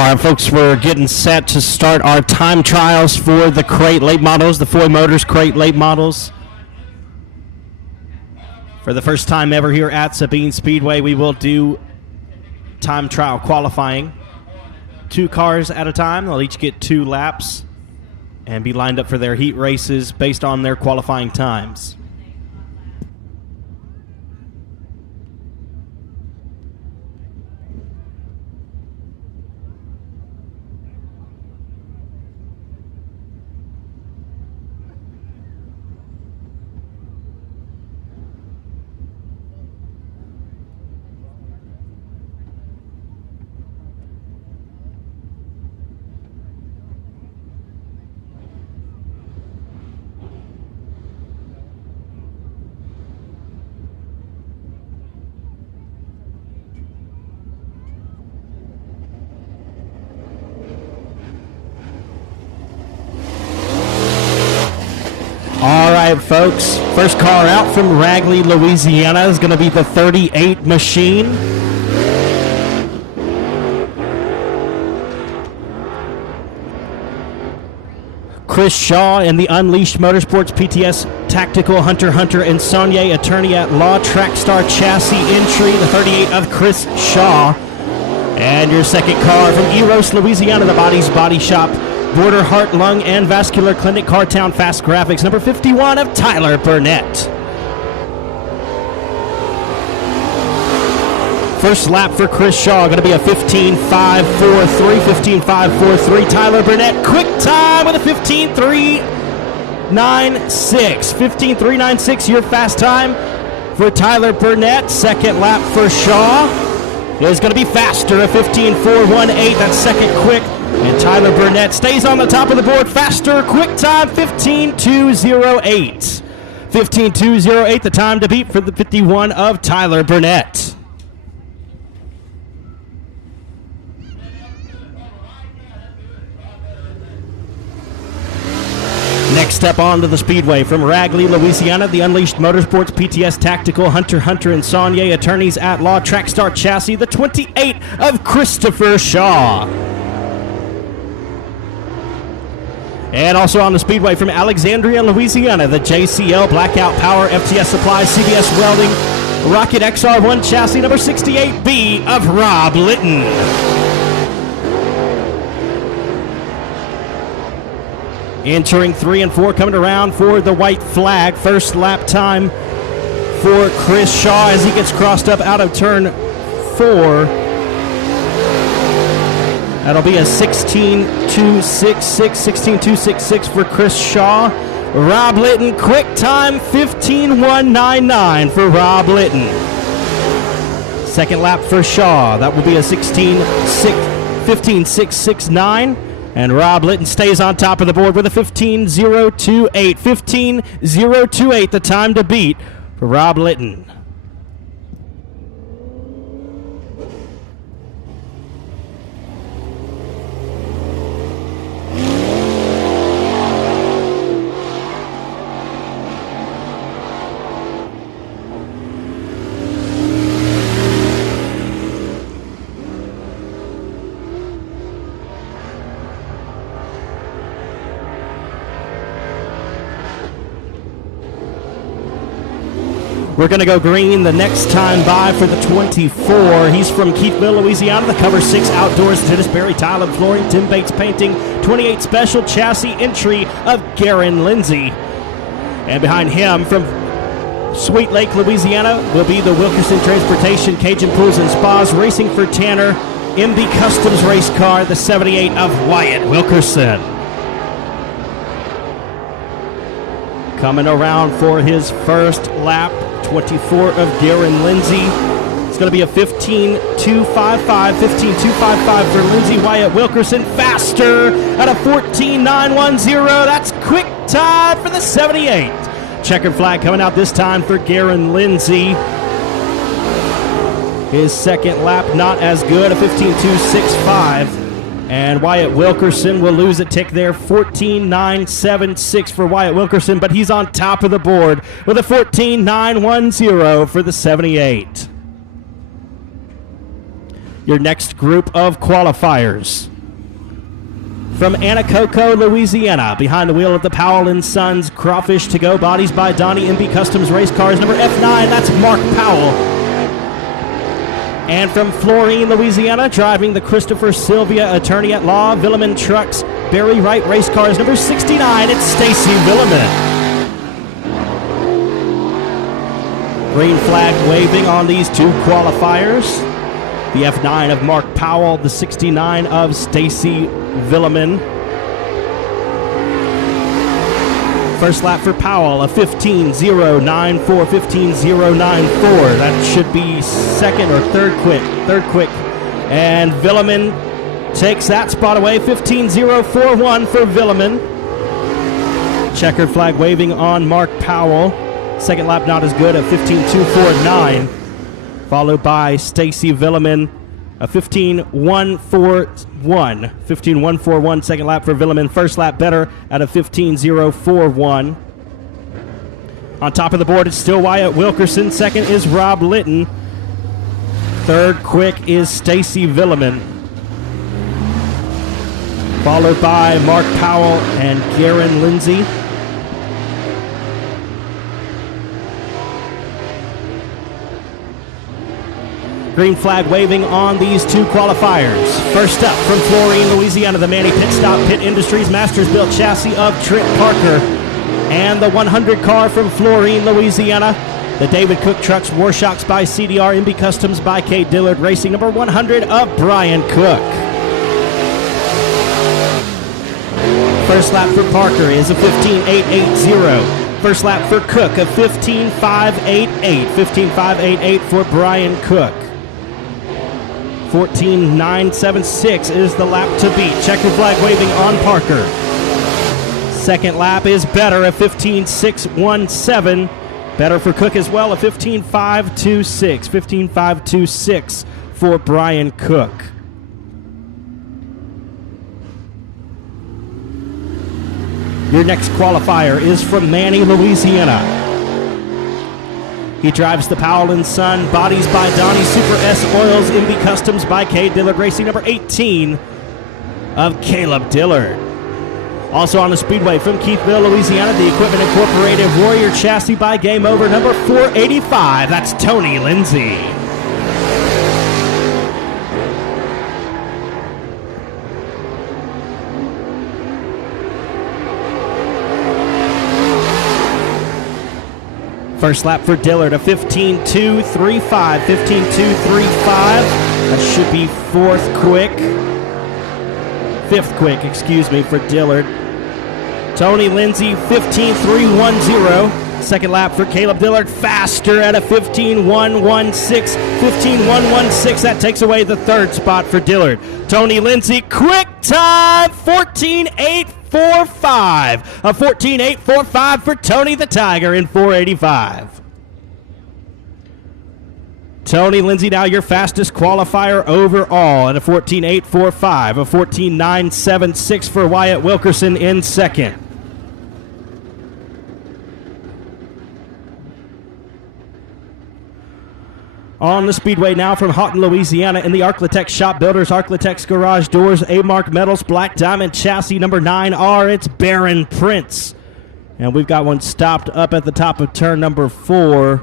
All right, folks, we're getting set to start our time trials for the crate late models, the Foy Motors crate late models. For the first time ever here at Sabine Speedway, we will do time trial qualifying. 2 cars at a time. They'll each get 2 laps and be lined up for their heat races based on their qualifying times. All right, folks. First car out from Ragley, Louisiana is going to be the 38 machine. Chris Shaw in the Unleashed Motorsports PTS Tactical Hunter and Saunier Attorney at Law Trackstar Chassis entry, the 38 of Chris Shaw. And your second car from Eros, Louisiana, the Body Shop Border Heart, Lung, and Vascular Clinic, Cartown Fast Graphics, number 51 of Tyler Burnett. First lap for Chris Shaw, going to be a 15.543, 15.543. Tyler Burnett, quick time with a 15.396. 15.396, your fast time for Tyler Burnett. Second lap for Shaw is going to be faster, a 15.418, that's second quick. And Tyler Burnett stays on the top of the board, faster, quick time, 15.208. 15.208, the time to beat for the 51 of Tyler Burnett. Next step onto the Speedway from Ragley, Louisiana, the Unleashed Motorsports PTS Tactical Hunter and Saunier Attorneys at Law Trackstar Chassis, the 28 of Christopher Shaw. And also on the Speedway from Alexandria, Louisiana, the JCL Blackout Power FTS Supply CBS Welding Rocket XR1 chassis, number 68B of Rob Litton. Entering 3 and 4, coming around for the white flag. First lap time for Chris Shaw as he gets crossed up out of turn 4. That'll be a 16.266, 16.266 for Chris Shaw. Rob Litton, quick time, 15.199 for Rob Litton. Second lap for Shaw, that will be a 15.669. And Rob Litton stays on top of the board with a 15.028. 15.028, the time to beat for Rob Litton. We're going to go green the next time by for the 24. He's from Keithville, Louisiana. The Cover 6 Outdoors, Tennisbury, Tile and Flooring, Tim Bates Painting, 28 Special Chassis entry of Garen Lindsay. And behind him from Sweet Lake, Louisiana, will be the Wilkerson Transportation, Cajun Pools and Spas, Racing for Tanner, MB Customs race car, the 78 of Wyatt Wilkerson. Coming around for his first lap, 24 of Garen Lindsay. It's going to be a 15.255, 15.255 for Lindsay. Wyatt Wilkerson faster at a 14.910. That's quick time for the 78. Checkered flag coming out this time for Garen Lindsay. His second lap not as good, a 15.265. And Wyatt Wilkerson will lose a tick there, 14.976 for Wyatt Wilkerson, but he's on top of the board with a 14.910 for the 78. Your next group of qualifiers. From Anacoco, Louisiana, behind the wheel of the Powell & Sons Crawfish To Go Bodies by Donnie MB Customs Race Cars, number F9, that's Mark Powell. And from Florine, Louisiana, driving the Christopher Sylvia Attorney at Law, Villeman Trucks, Barry Wright Race Cars, number 69, it's Stacy Villeman. Green flag waving on these two qualifiers. The F9 of Mark Powell, the 69 of Stacy Villeman. First lap for Powell, a 15.094, 15.094. That should be second or third quick. And Villeman takes that spot away, 15.041 for Villeman. Checkered flag waving on Mark Powell. Second lap not as good, a 15.249. Followed by Stacy Villeman, a 15.141. 15.141 second lap for Villeman. First lap better at a 15.041. On top of the board, it's still Wyatt Wilkerson. Second is Rob Litton. Third quick is Stacy Villeman. Followed by Mark Powell and Garen Lindsay. Green flag waving on these two qualifiers. First up from Florine, Louisiana, the Manny Pit Stop Pit Industries Masters Built Chassis of Trent Parker. And the 100 car from Florine, Louisiana, the David Cook Trucks War Shocks by CDR, MB Customs by Kate Dillard Racing, number 100 of Brian Cook. First lap for Parker is a 15.880. First lap for Cook, a 15.588. 15.588 for Brian Cook. 14.976 is the lap to beat. Checker flag waving on Parker. Second lap is better, a 15.617. Better for Cook as well, a 15.526. 15.526 for Brian Cook. Your next qualifier is from Manny, Louisiana. He drives the Powell & Son, Bodies by Donnie, Super S Oils, MB Customs by K. Dillard Racing, number 18 of Caleb Dillard. Also on the Speedway from Keithville, Louisiana, the Equipment Incorporated Warrior Chassis by Game Over, number 485. That's Tony Lindsay. First lap for Dillard, a 15.235. 15.235. That should be fifth quick, for Dillard. Tony Lindsay, 15.310. Second lap for Caleb Dillard, faster at a 15.116. 15.116, that takes away the third spot for Dillard. Tony Lindsay, quick time, 14.845. A 14.845 for Tony the Tiger in 485. Tony Lindsay, now your fastest qualifier overall at a 14.845. A 14.976 for Wyatt Wilkerson in second. On the Speedway now from Houghton, Louisiana, in the Arclitex Shop Builders, Arclitex Garage Doors, A-Mark Metals, Black Diamond Chassis, number 9R, it's Baron Prince. And we've got one stopped up at the top of turn number 4.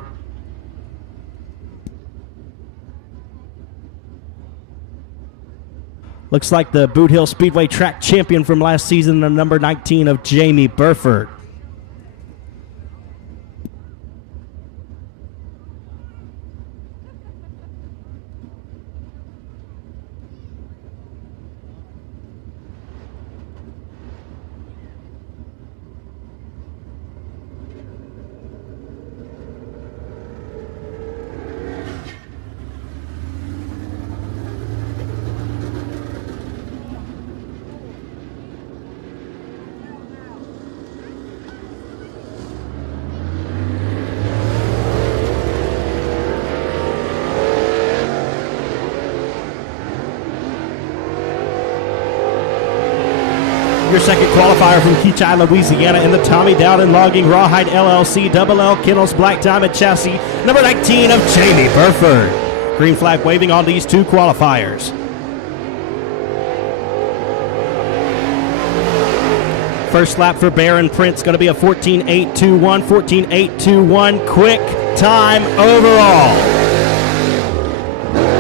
Looks like the Boot Hill Speedway track champion from last season, the number 19 of Jamie Burford. Your second qualifier from Keachai, Louisiana, in the Tommy Dowden Logging Rawhide LLC Double L Kennels Black Diamond Chassis, number 19 of Jamie Burford. Green flag waving on these two qualifiers. First lap for Baron Prince going to be a 14.821, 14.821 quick time overall.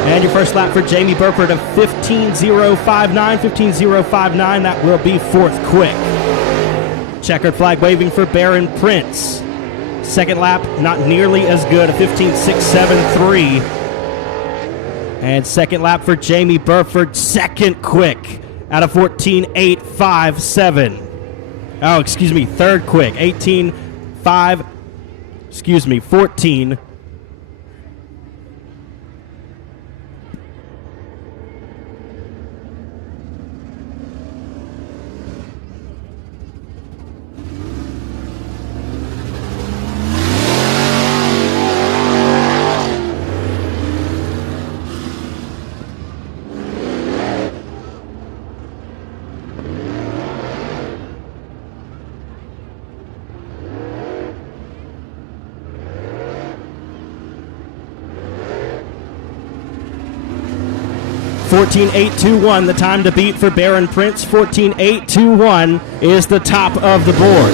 And your first lap for Jamie Burford of 15.059, 15.059, that will be fourth quick. Checkered flag waving for Baron Prince. Second lap, not nearly as good, a 15.673. And second lap for Jamie Burford, second quick at a 14.857. Oh, excuse me, third quick, 14. 14.821, the time to beat for Baron Prince. 14.821 is the top of the board.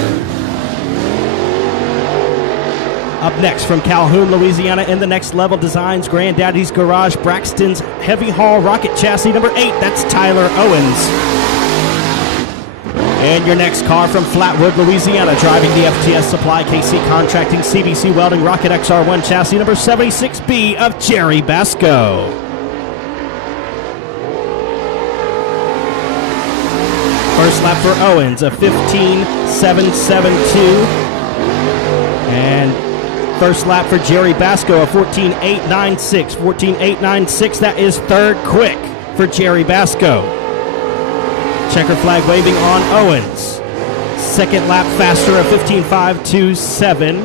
Up next from Calhoun, Louisiana, in the Next Level Designs Granddaddy's Garage, Braxton's Heavy Haul Rocket Chassis number 8. That's Tyler Owens. And your next car from Flatwood, Louisiana, driving the FTS Supply KC Contracting CBC Welding Rocket XR1 Chassis number 76B of Jerry Basco. First lap for Owens, a 15.772. And first lap for Jerry Basco, a 14.896. 14.896, that is third quick for Jerry Basco. Checker flag waving on Owens. Second lap faster, a 15.527.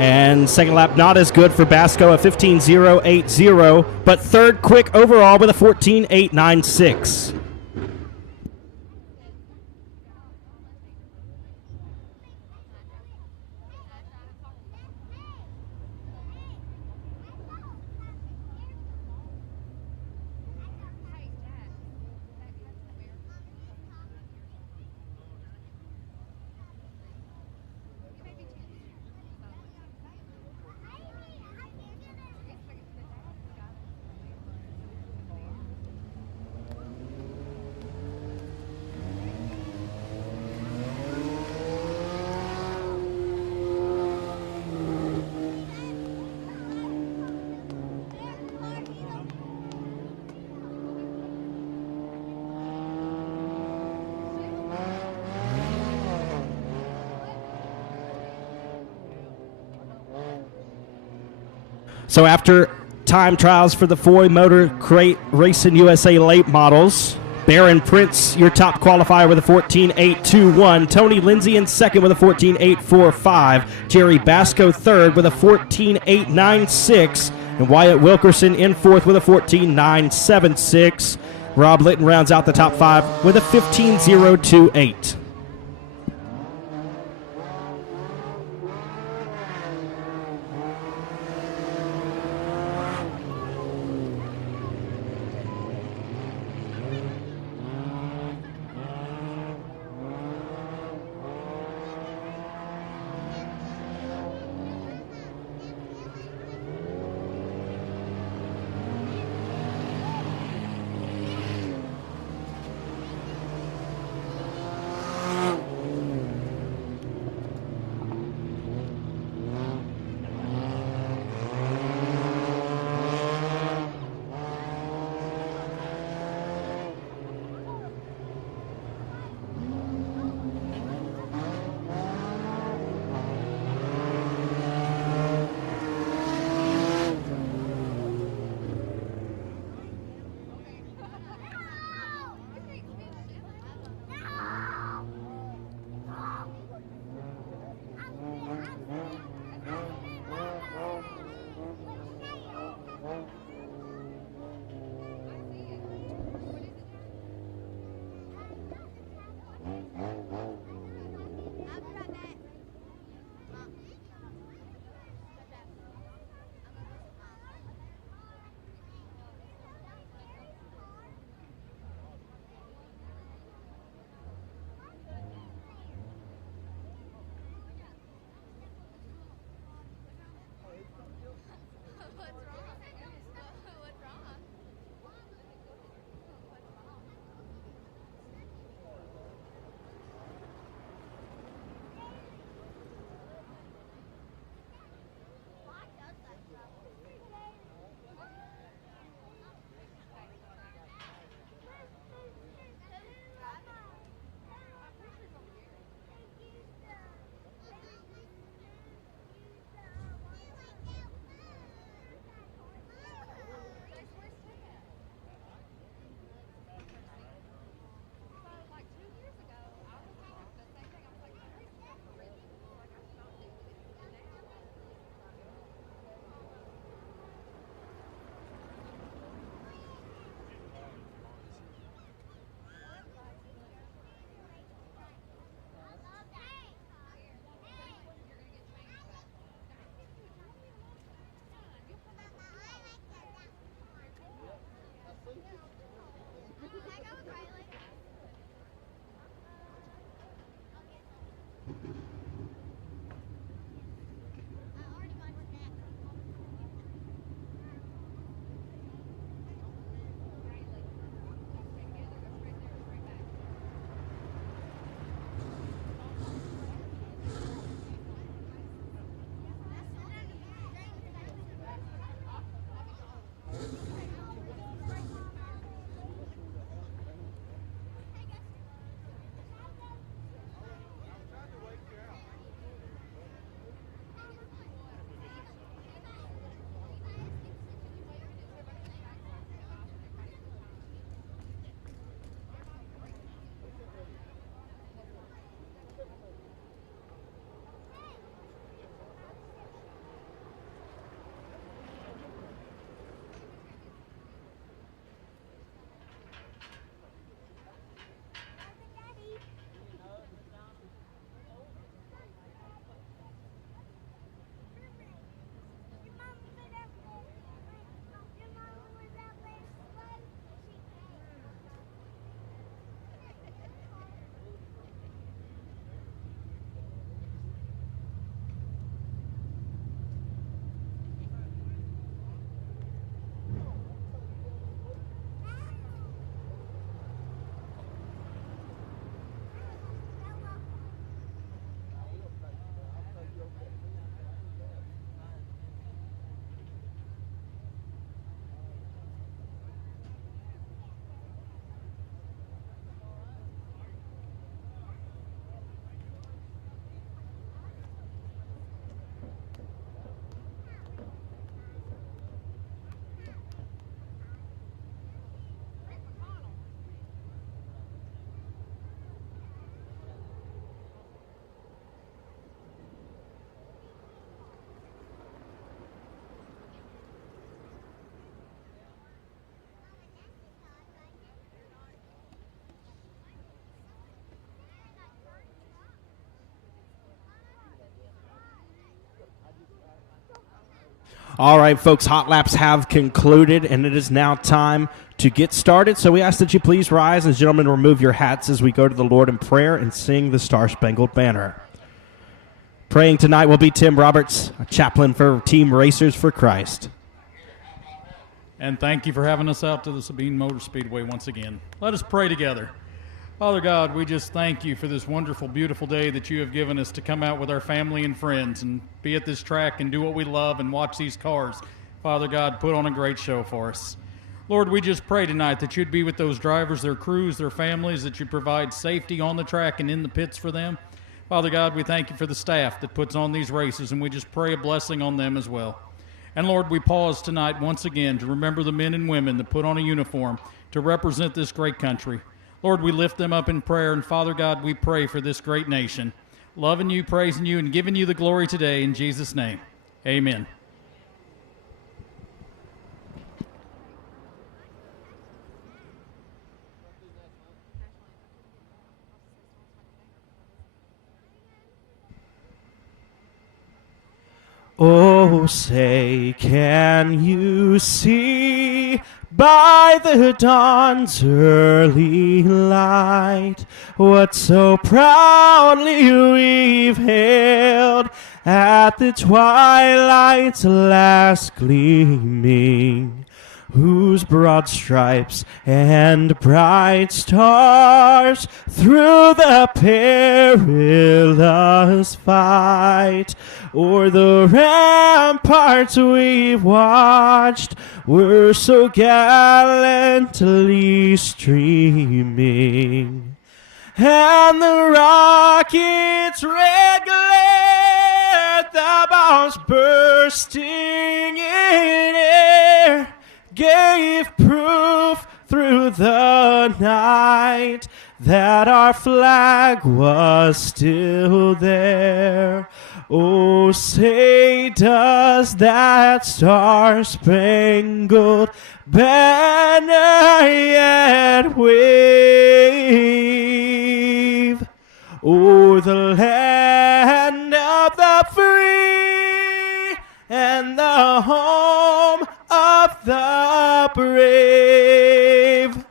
And second lap not as good for Basco, a 15.080. But third quick overall with a 14.896. So after time trials for the Foy Motor Crate Racing USA late models, Baron Prince, your top qualifier with a 14.821. Tony Lindsay in second with a 14.845. Jerry Basco third with a 14.896. And Wyatt Wilkerson in fourth with a 14.976. Rob Litton rounds out the top five with a 15.028. All right, folks, hot laps have concluded, and it is now time to get started. So we ask that you please rise, and gentlemen, remove your hats as we go to the Lord in prayer and sing the Star-Spangled Banner. Praying tonight will be Tim Roberts, a chaplain for Team Racers for Christ. And thank you for having us out to the Sabine Motor Speedway once again. Let us pray together. Father God, we just thank you for this wonderful, beautiful day that you have given us to come out with our family and friends and be at this track and do what we love and watch these cars. Father God, put on a great show for us. Lord, we just pray tonight that you'd be with those drivers, their crews, their families, that you provide safety on the track and in the pits for them. Father God, we thank you for the staff that puts on these races, and we just pray a blessing on them as well. And Lord, we pause tonight once again to remember the men and women that put on a uniform to represent this great country. Lord, we lift them up in prayer, and Father God, we pray for this great nation. Loving you, praising you, and giving you the glory today in Jesus' name. Amen. Oh, say, can you see by the dawn's early light what so proudly we've hailed at the twilight's last gleaming, whose broad stripes and bright stars through the perilous fight o'er the ramparts we've watched were so gallantly streaming, and the rocket's red glare, the bombs bursting in air, gave proof through the night that our flag was still there. Oh, say, does that star-spangled banner yet wave o'er the land of the free and the home of the brave?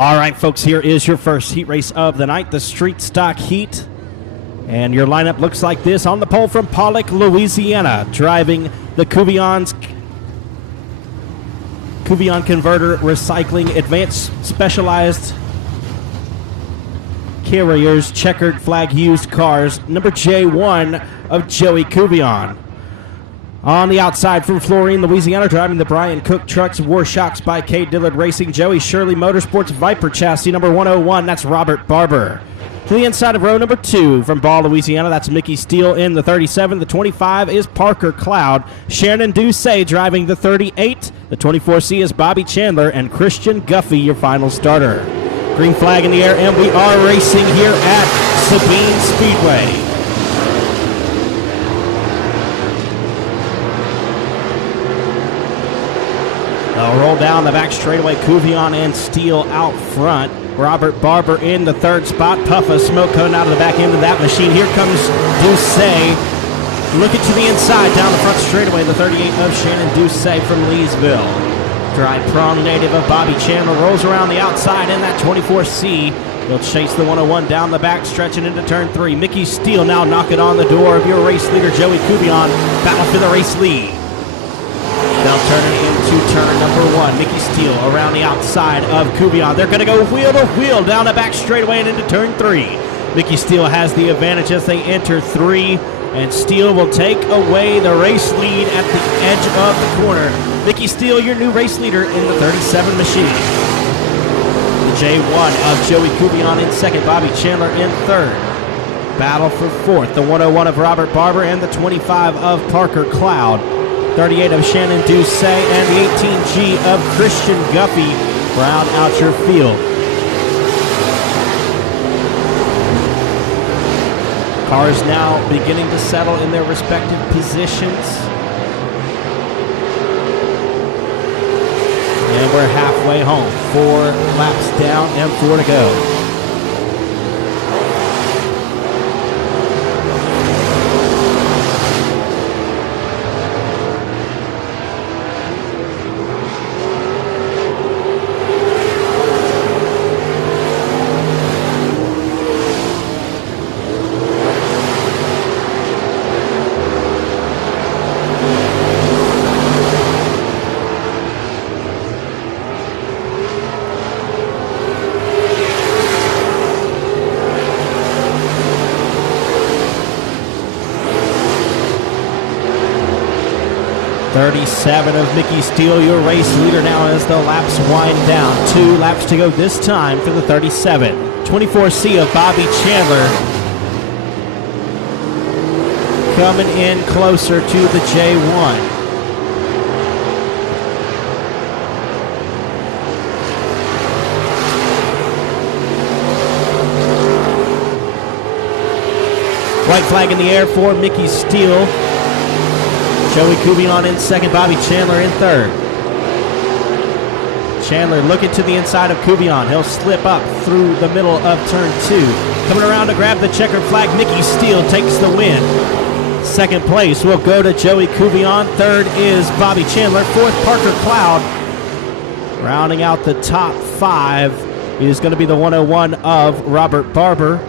All right, folks, here is your first heat race of the night, the Street Stock Heat. And your lineup looks like this. On the pole from Pollock, Louisiana, driving the Cuvion Converter Recycling Advanced Specialized Carriers Checkered Flag Used Cars, number J1 of Joey Cuvion. On the outside from Florine, Louisiana, driving the Brian Cook Trucks War Shocks by K. Dillard Racing, Joey Shirley Motorsports Viper Chassis, number 101, that's Robert Barber. To the inside of row number 2 from Ball, Louisiana, that's Mickey Steele in the 37. The 25 is Parker Cloud. Shannon Doucet driving the 38. The 24C is Bobby Chandler and Christian Guffey, your final starter. Green flag in the air, and we are racing here at Sabine Speedway. They'll roll down the back straightaway. Cuvion and Steele out front. Robert Barber in the 3rd spot. Puff of smoke coming out of the back end of that machine. Here comes Doucet. Looking to the inside down the front straightaway. The 38 of Shannon Doucet from Leesville. Dry prong native of Bobby Chandler rolls around the outside in that 24C. He'll chase the 101 down the back, stretching into turn 3. Mickey Steele now knocking on the door of your race leader, Joey Cuvion. Battle for the race lead. They'll turn it into turn number 1. Mickey Steele around the outside of Cuvion. They're going to go wheel to wheel down the back straightaway and into turn 3. Mickey Steele has the advantage as they enter 3, and Steele will take away the race lead at the edge of the corner. Mickey Steele, your new race leader in the 37 machine. The J1 of Joey Cuvion in 2nd, Bobby Chandler in 3rd. Battle for 4th, the 101 of Robert Barber and the 25 of Parker Cloud. 38 of Shannon Doucet and the 18G of Christian Guffey round out your field. Cars now beginning to settle in their respective positions. And we're halfway home. 4 laps down and 4 to go. .37 of Mickey Steele, your race leader now as the laps wind down. 2 laps to go this time for the 37. 24C of Bobby Chandler coming in closer to the J1. White flag in the air for Mickey Steele. Joey Cuvion in 2nd, Bobby Chandler in 3rd. Chandler looking to the inside of Cuvion. He'll slip up through the middle of turn 2. Coming around to grab the checkered flag, Mickey Steele takes the win. 2nd place will go to Joey Cuvion. 3rd is Bobby Chandler. 4th, Parker Cloud. Rounding out the top 5 is going to be the 101 of Robert Barber.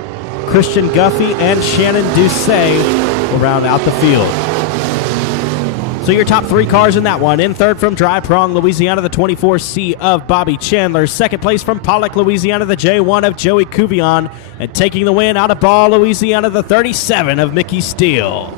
Christian Guffey and Shannon Doucet will round out the field. So your top 3 cars in that one. In 3rd from Dry Prong, Louisiana, the 24C of Bobby Chandler. 2nd place from Pollock, Louisiana, the J1 of Joey Cuvion. And taking the win out of Ball, Louisiana, the 37 of Mickey Steele.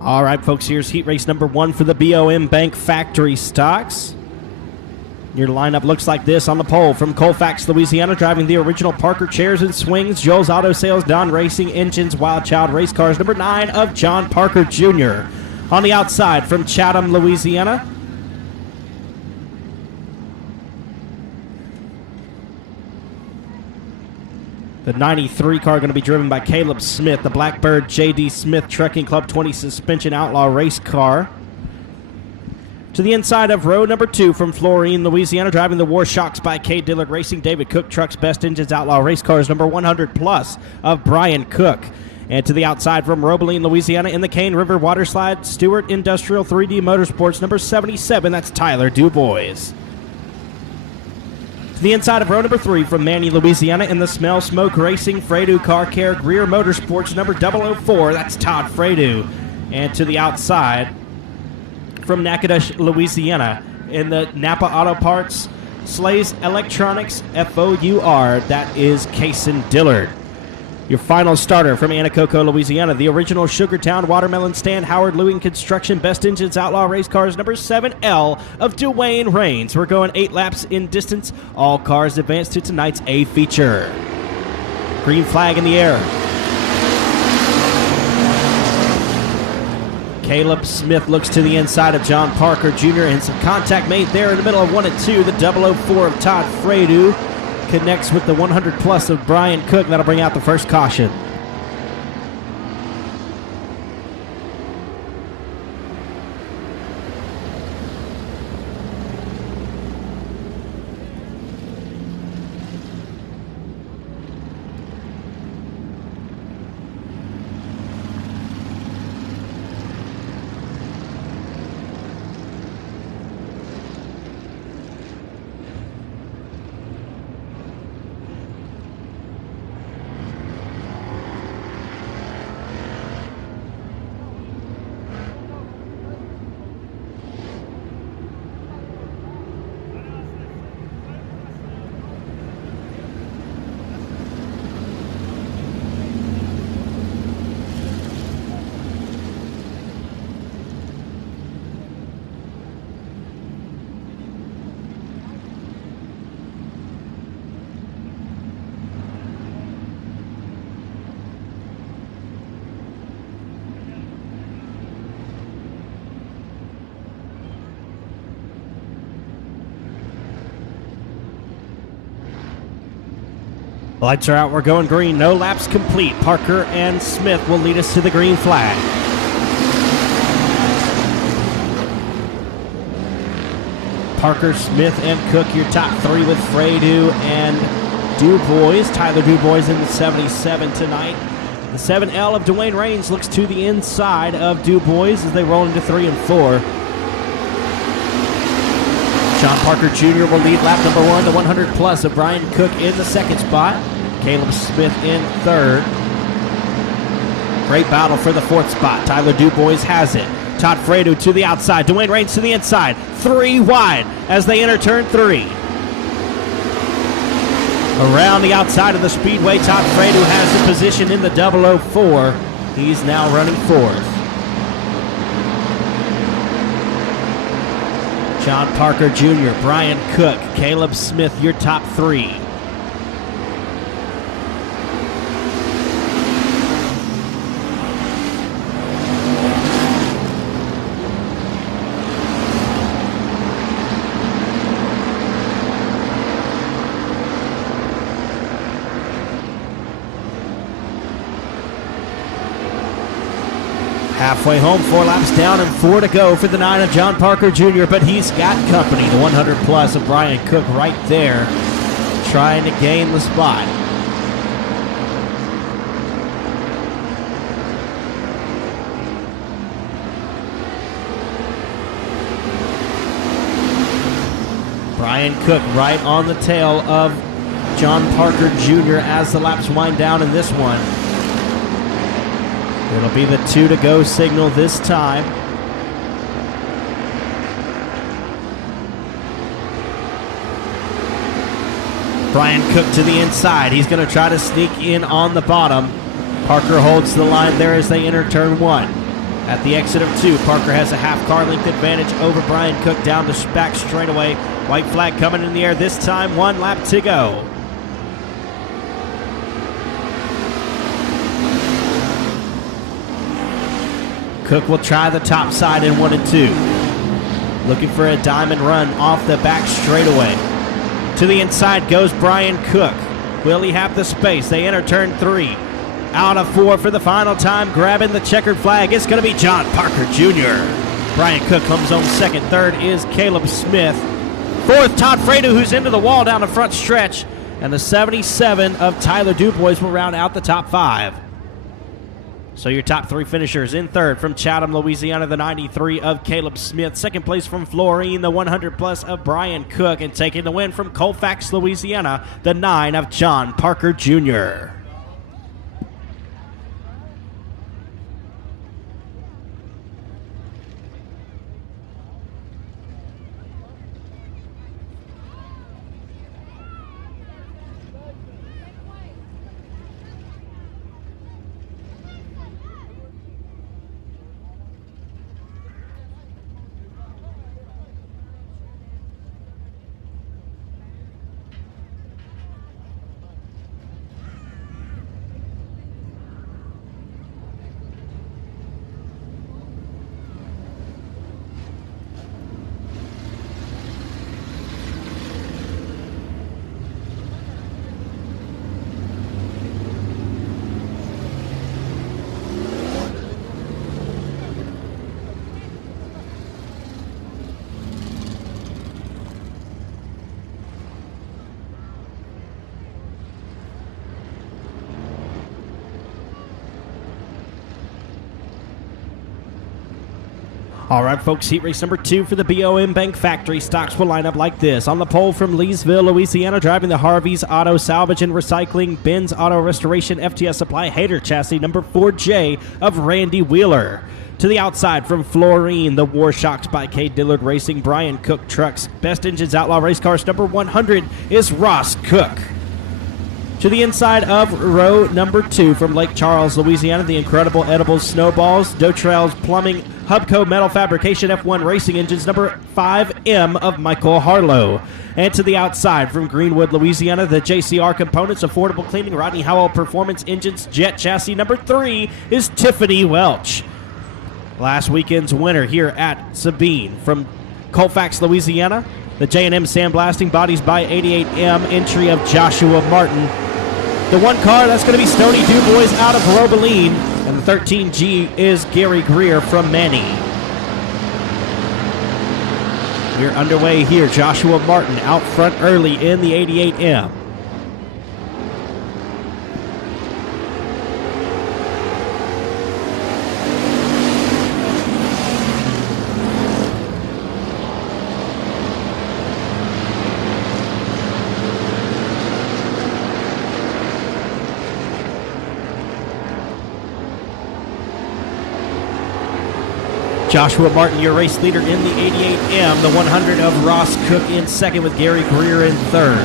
All right, folks, here's heat race number 1 for the BOM Bank Factory Stocks. Your lineup looks like this on the pole. From Colfax, Louisiana, driving the original Parker Chairs and Swings, Joel's Auto Sales, Don Racing Engines, Wild Child Race Cars, number 9 of John Parker Jr. On the outside, from Chatham, Louisiana, the 93 car going to be driven by Caleb Smith, the Blackbird J.D. Smith Trucking Club 20 Suspension Outlaw Race Car. To the inside of row number 2 from Florine, Louisiana, driving the War Shocks by K. Dillard Racing, David Cook Trucks, Best Engines, Outlaw Race Cars, number 100 plus of Brian Cook. And to the outside from Robeline, Louisiana, in the Cane River Waterslide, Stewart Industrial 3D Motorsports, number 77, that's Tyler Dubois. To the inside of row number 3 from Manny, Louisiana, in the Smell Smoke Racing, Fredu Car Care, Greer Motorsports, number 004, that's Todd Fredu. And to the outside from Natchitoches, Louisiana, in the Napa Auto Parts, Slays Electronics, FOUR, that is Kason Dillard. Your final starter from Anacoco, Louisiana, the original Sugartown Watermelon Stand, Howard Lewing Construction, Best Engines, Outlaw Race Cars, number 7L of Dwayne Rains. We're going 8 laps in distance. All cars advance to tonight's A feature. Green flag in the air. Caleb Smith looks to the inside of John Parker Jr. and some contact made there in the middle of 1 and 2. The 004 of Todd Fredu connects with the 100 plus of Brian Cook. That'll bring out the first caution. Lights are out. We're going green. No laps complete. Parker and Smith will lead us to the green flag. Parker, Smith, and Cook, your top 3 with Fredu and Dubois. Tyler Dubois in the 77 tonight. The 7L of Dwayne Rains looks to the inside of Dubois as they roll into 3 and 4. John Parker Jr. will lead lap number 1, the 100 plus of Brian Cook in the 2nd spot. Caleb Smith in 3rd. Great battle for the 4th spot. Tyler Dubois has it. Todd Fredu to the outside. Dwayne Rains to the inside. 3 wide as they enter turn 3. Around the outside of the Speedway, Todd Fredu has the position in the 004. He's now running 4th. John Parker Jr., Brian Cook, Caleb Smith, your top 3. Halfway home, 4 laps down and 4 to go for the 9 of John Parker Jr., but he's got company. The 100 plus of Brian Cook right there, trying to gain the spot. Brian Cook right on the tail of John Parker Jr. as the laps wind down in this one. It'll be the 2 to go signal this time. Brian Cook to the inside. He's going to try to sneak in on the bottom. Parker holds the line there as they enter turn 1. At the exit of 2, Parker has a half car length advantage over Brian Cook down the back straightaway. White flag coming in the air this time, 1 lap to go. Cook will try the top side in 1 and 2. Looking for a diamond run off the back straightaway. To the inside goes Brian Cook. Will he have the space? They enter turn 3. Out of 4 for the final time, grabbing the checkered flag. It's going to be John Parker Jr. Brian Cook comes home second. Third is Caleb Smith. Fourth, Todd Fredo, who's into the wall down the front stretch. And the 77 of Tyler Dubois will round out the top 5. So your top 3 finishers: in third from Chatham, Louisiana, the 93 of Caleb Smith. Second place from Florine, the 100 plus of Brian Cook. And taking the win from Colfax, Louisiana, the 9 of John Parker Jr. All right, folks, heat race number 2 for the BOM Bank Factory. Stocks will line up like this. On the pole from Leesville, Louisiana, driving the Harvey's Auto Salvage and Recycling, Ben's Auto Restoration, FTS Supply, Hater Chassis, number 4J of Randy Wheeler. To the outside from Florine, the War Shocks by K. Dillard Racing, Brian Cook Trucks. Best Engines Outlaw Race Cars, number 100 is Ross Cook. To the inside of row number 2 from Lake Charles, Louisiana, the Incredible Edibles Snowballs, Dotrell's Plumbing, Hubco Metal Fabrication, F1 Racing Engines, number 5M of Michael Harlow. And to the outside from Greenwood, Louisiana, the JCR Components, Affordable Cleaning, Rodney Howell Performance Engines, Jet Chassis, number 3 is Tiffany Welch. Last weekend's winner here at Sabine from Colfax, Louisiana, the J&M Sandblasting, Bodies by 88M, entry of Joshua Martin. The 1 car, that's going to be Stony Dubois out of Robeline. And the 13G is Gary Greer from Manny. We're underway here. Joshua Martin out front early in the 88M. Joshua Martin, your race leader in the 88M. The 100 of Ross Cook in second with Gary Greer in third.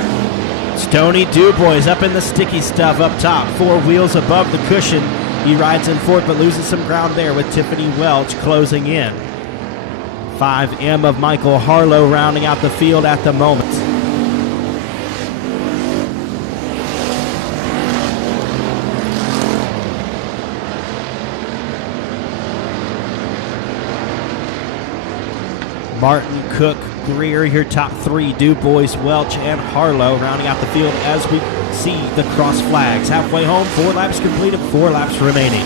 Stony Dubois up in the sticky stuff up top. 4 wheels above the cushion. He rides in fourth but loses some ground there with Tiffany Welch closing in. 5M of Michael Harlow rounding out the field at the moment. Martin, Cook, Greer, your top 3, Dubois, Welch, and Harlow rounding out the field as we see the cross flags. Halfway home, 4 laps completed, 4 laps remaining.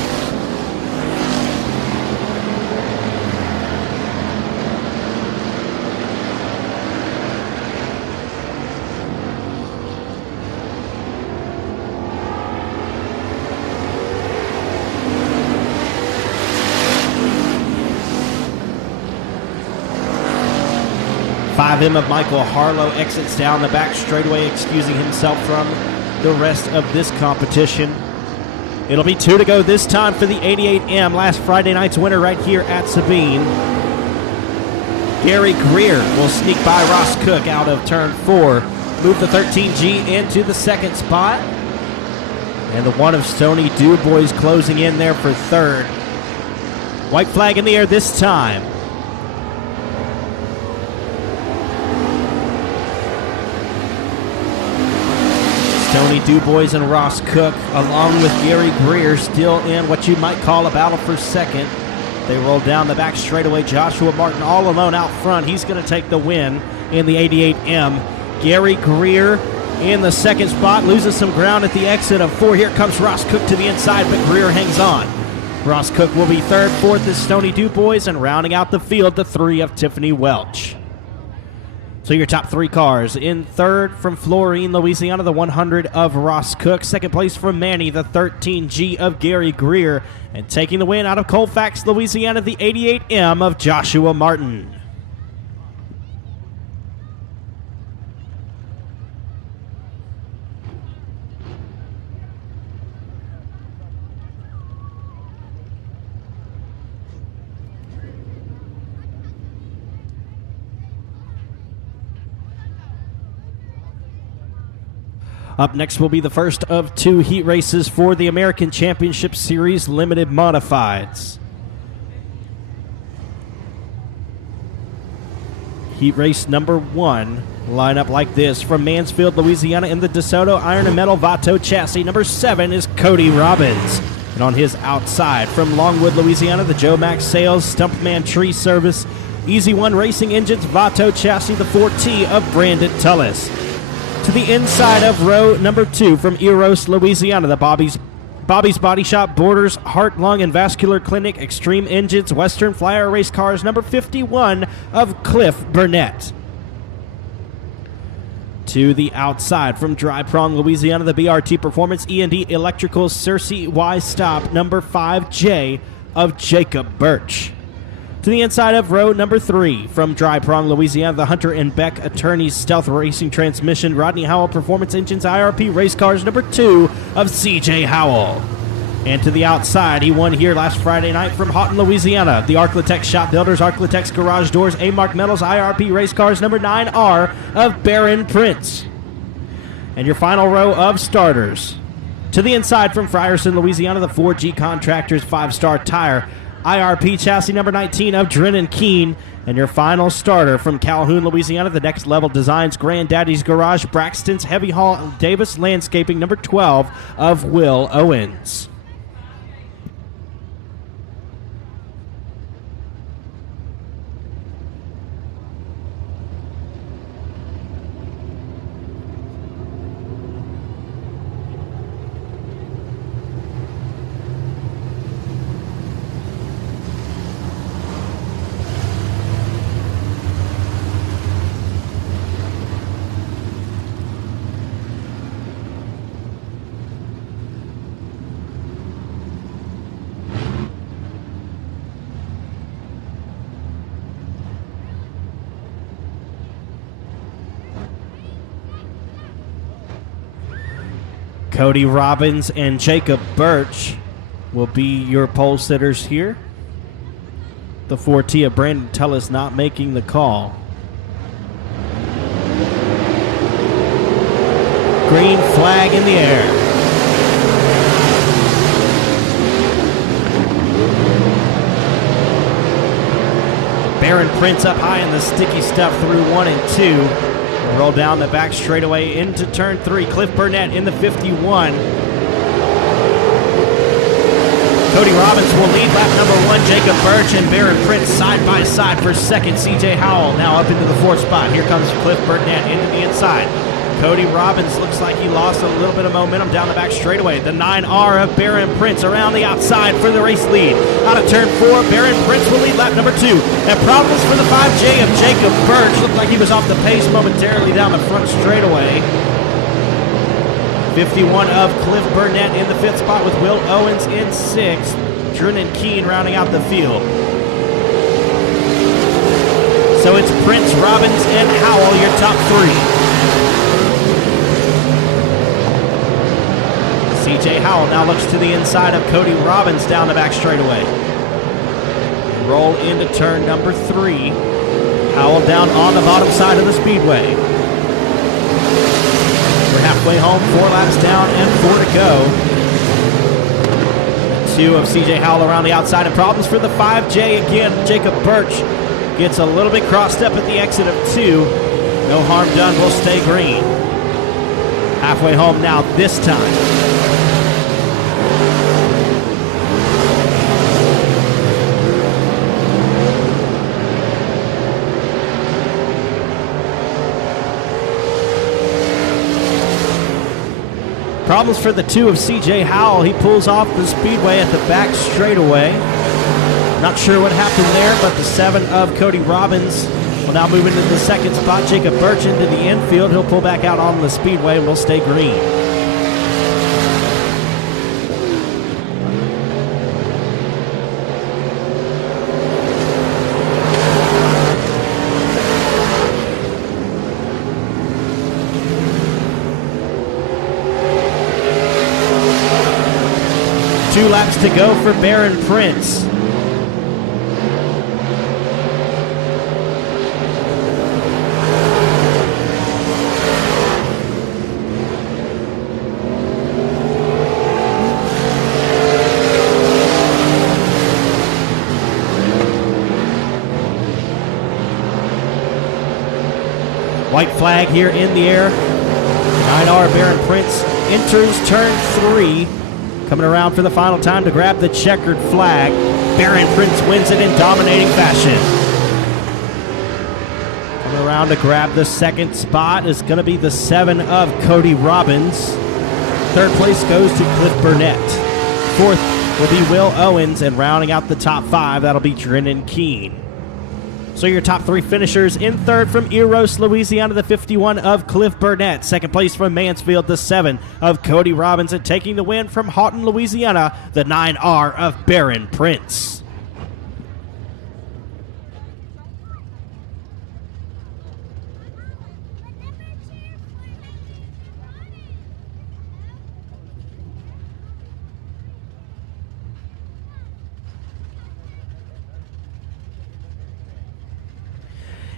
Of Michael Harlow exits down the back straightaway, excusing himself from the rest of this competition. It'll be 2 to go this time for the 88M, last Friday night's winner right here at Sabine. Gary Greer will sneak by Ross Cook out of turn 4, move the 13G into the second spot. And the 1 of Stony Dubois closing in there for third. White flag in the air this time. Tony Dubois and Ross Cook, along with Gary Greer, still in what you might call a battle for second. They roll down the back straightaway. Joshua Martin all alone out front. He's going to take the win in the 88M. Gary Greer in the second spot, loses some ground at the exit of 4. Here comes Ross Cook to the inside, but Greer hangs on. Ross Cook will be third. Fourth is Tony Dubois, and rounding out the field, the 3 of Tiffany Welch. So your top 3 cars. In third from Florine, Louisiana, the 100 of Ross Cook. Second place from Manny, the 13G of Gary Greer. And taking the win out of Colfax, Louisiana, the 88M of Joshua Martin. Up next will be the first of 2 heat races for the American Championship Series Limited Modifieds. Heat race number 1 line up like this. From Mansfield, Louisiana, in the DeSoto Iron and Metal Vato chassis, number 7 is Cody Robbins. And on his outside, from Longwood, Louisiana, the Joe Max Sales Stumpman Tree Service Easy One Racing Engines Vato chassis, the 4T of Brandon Tullis. To the inside of row number 2 from Eros, Louisiana, the Bobby's Body Shop Borders Heart, Lung, and Vascular Clinic Extreme Engines Western Flyer Race Cars, number 51 of Cliff Burnett. To the outside from Dry Prong, Louisiana, the BRT Performance E&D Electrical Cersei Y Stop, number 5J of Jacob Birch. To the inside of row number 3 from Dry Prong, Louisiana, the Hunter and Beck Attorneys Stealth Racing Transmission Rodney Howell Performance Engines IRP Race Cars, number 2 of CJ Howell. And to the outside, he won here last Friday night from Houghton, Louisiana, the Arclitex Shop Builders Arclitex Garage Doors A-Mark Metals IRP Race Cars, number 9R of Baron Prince. And your final row of starters. To the inside from Frierson, Louisiana, the 4G Contractors 5-Star Tire IRP chassis, number 19 of Drennan Keene. And your final starter from Calhoun, Louisiana, the Next Level Designs Granddaddy's Garage Braxton's Heavy Haul Davis Landscaping, number 12 of Will Owens. Cody Robbins and Jacob Birch will be your pole sitters here. The 4T of Brandon Tullis not making the call. Green flag in the air. Baron Prince up high in the sticky stuff through 1 and 2. Roll down the back straightaway into turn 3. Cliff Burnett in the 51. Cody Robbins will lead lap number 1. Jacob Birch and Baron Prince side by side for second. CJ Howell now up into the 4th spot. Here comes Cliff Burnett into the inside. Cody Robbins looks like he lost a little bit of momentum down the back straightaway. The 9R of Baron Prince around the outside for the race lead. Out of turn 4, Baron Prince will lead lap number 2. And problems for the 5J of Jacob Birch. Looked like he was off the pace momentarily down the front straightaway. 51 of Cliff Burnett in the 5th spot with Will Owens in 6th. Drennan Keene rounding out the field. So it's Prince, Robbins, and Howell, your top 3. CJ Howell now looks to the inside of Cody Robbins down the back straightaway. Roll into turn number 3. Howell down on the bottom side of the speedway. We're halfway home, 4 laps down and 4 to go. 2 of CJ Howell around the outside, and problems for the 5J again. Jacob Birch gets a little bit crossed up at the exit of 2. No harm done, will stay green. Halfway home now this time. Problems for the 2 of CJ Howell. He pulls off the Speedway at the back straightaway. Not sure what happened there, but the 7 of Cody Robbins will now move into the second spot. Jacob Birch into the infield. He'll pull back out on the Speedway and will stay green. Two laps to go for Baron Prince. White flag here in the air. 9R Baron Prince enters turn 3. Coming around for the final time to grab the checkered flag. Baron Prince wins it in dominating fashion. Coming around to grab the second spot is going to be the 7 of Cody Robbins. Third place goes to Cliff Burnett. Fourth will be Will Owens, and rounding out the top 5, that'll be Drennan Keene. So your top 3 finishers: in third from Eros, Louisiana, the 51 of Cliff Burnett. Second place from Mansfield, the 7 of Cody Robbins. And taking the win from Houghton, Louisiana, the 9R of Baron Prince.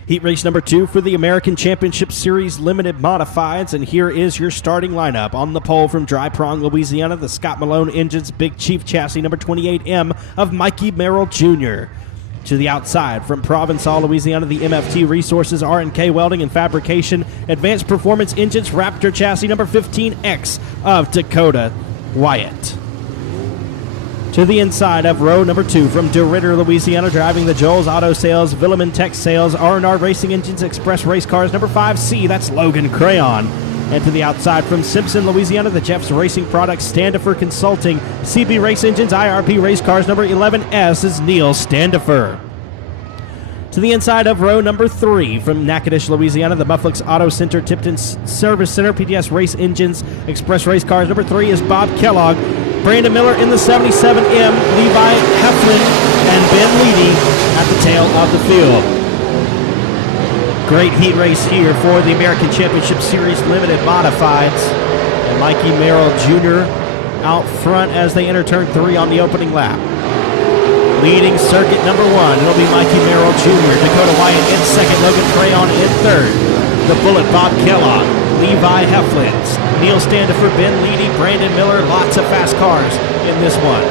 Heat race number 2 for the American Championship Series Limited Modifieds, and here is your starting lineup. On the pole from Dry Prong, Louisiana, the Scott Malone Engines Big Chief Chassis number 28M of Mikey Merrill Jr. To the outside from Provençal, Louisiana, the MFT Resources R&K Welding and Fabrication Advanced Performance Engines Raptor Chassis number 15X of Dakota Wyatt. To the inside of row number 2 from DeRitter, Louisiana, driving the Joel's Auto Sales, Villeman Tech Sales, R&R Racing Engines, Express Race Cars, number 5C, that's Logan Crayon. And to the outside from Simpson, Louisiana, the Jeff's Racing Products, Standifer Consulting, CB Race Engines, IRP Race Cars, number 11S is Neil Standifer. To the inside of row number 3 from Natchitoches, Louisiana, the Mufflix Auto Center, Tipton Service Center, PTS Race Engines, Express Race Cars, number 3 is Bob Kellogg. Brandon Miller in the 77M, Levi Heflin, and Ben Leedy at the tail of the field. Great heat race here for the American Championship Series Limited Modifieds. And Mikey Merrill Jr. out front as they enter turn 3 on the opening lap. Leading circuit number 1, it'll be Mikey Merrill Jr., Dakota Wyatt in second, Logan Crayon in third. The Bullet, Bob Kellogg, Levi Heflins, Neil Standifer, Ben Leedy, Brandon Miller, lots of fast cars in this one.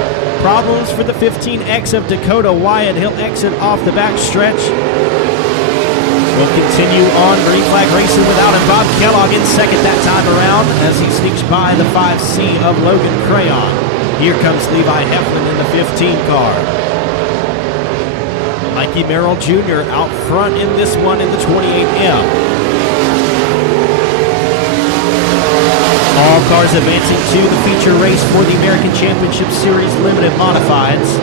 Problems for the 15X of Dakota Wyatt. He'll exit off the back stretch. We'll continue on green flag racing without him. Bob Kellogg in second that time around as he sneaks by the 5C of Logan Crayon. Here comes Levi Heflin in the 15 car. Mikey Merrill Jr. out front in this one in the 28M. All cars advancing to the feature race for the American Championship Series Limited Modifieds.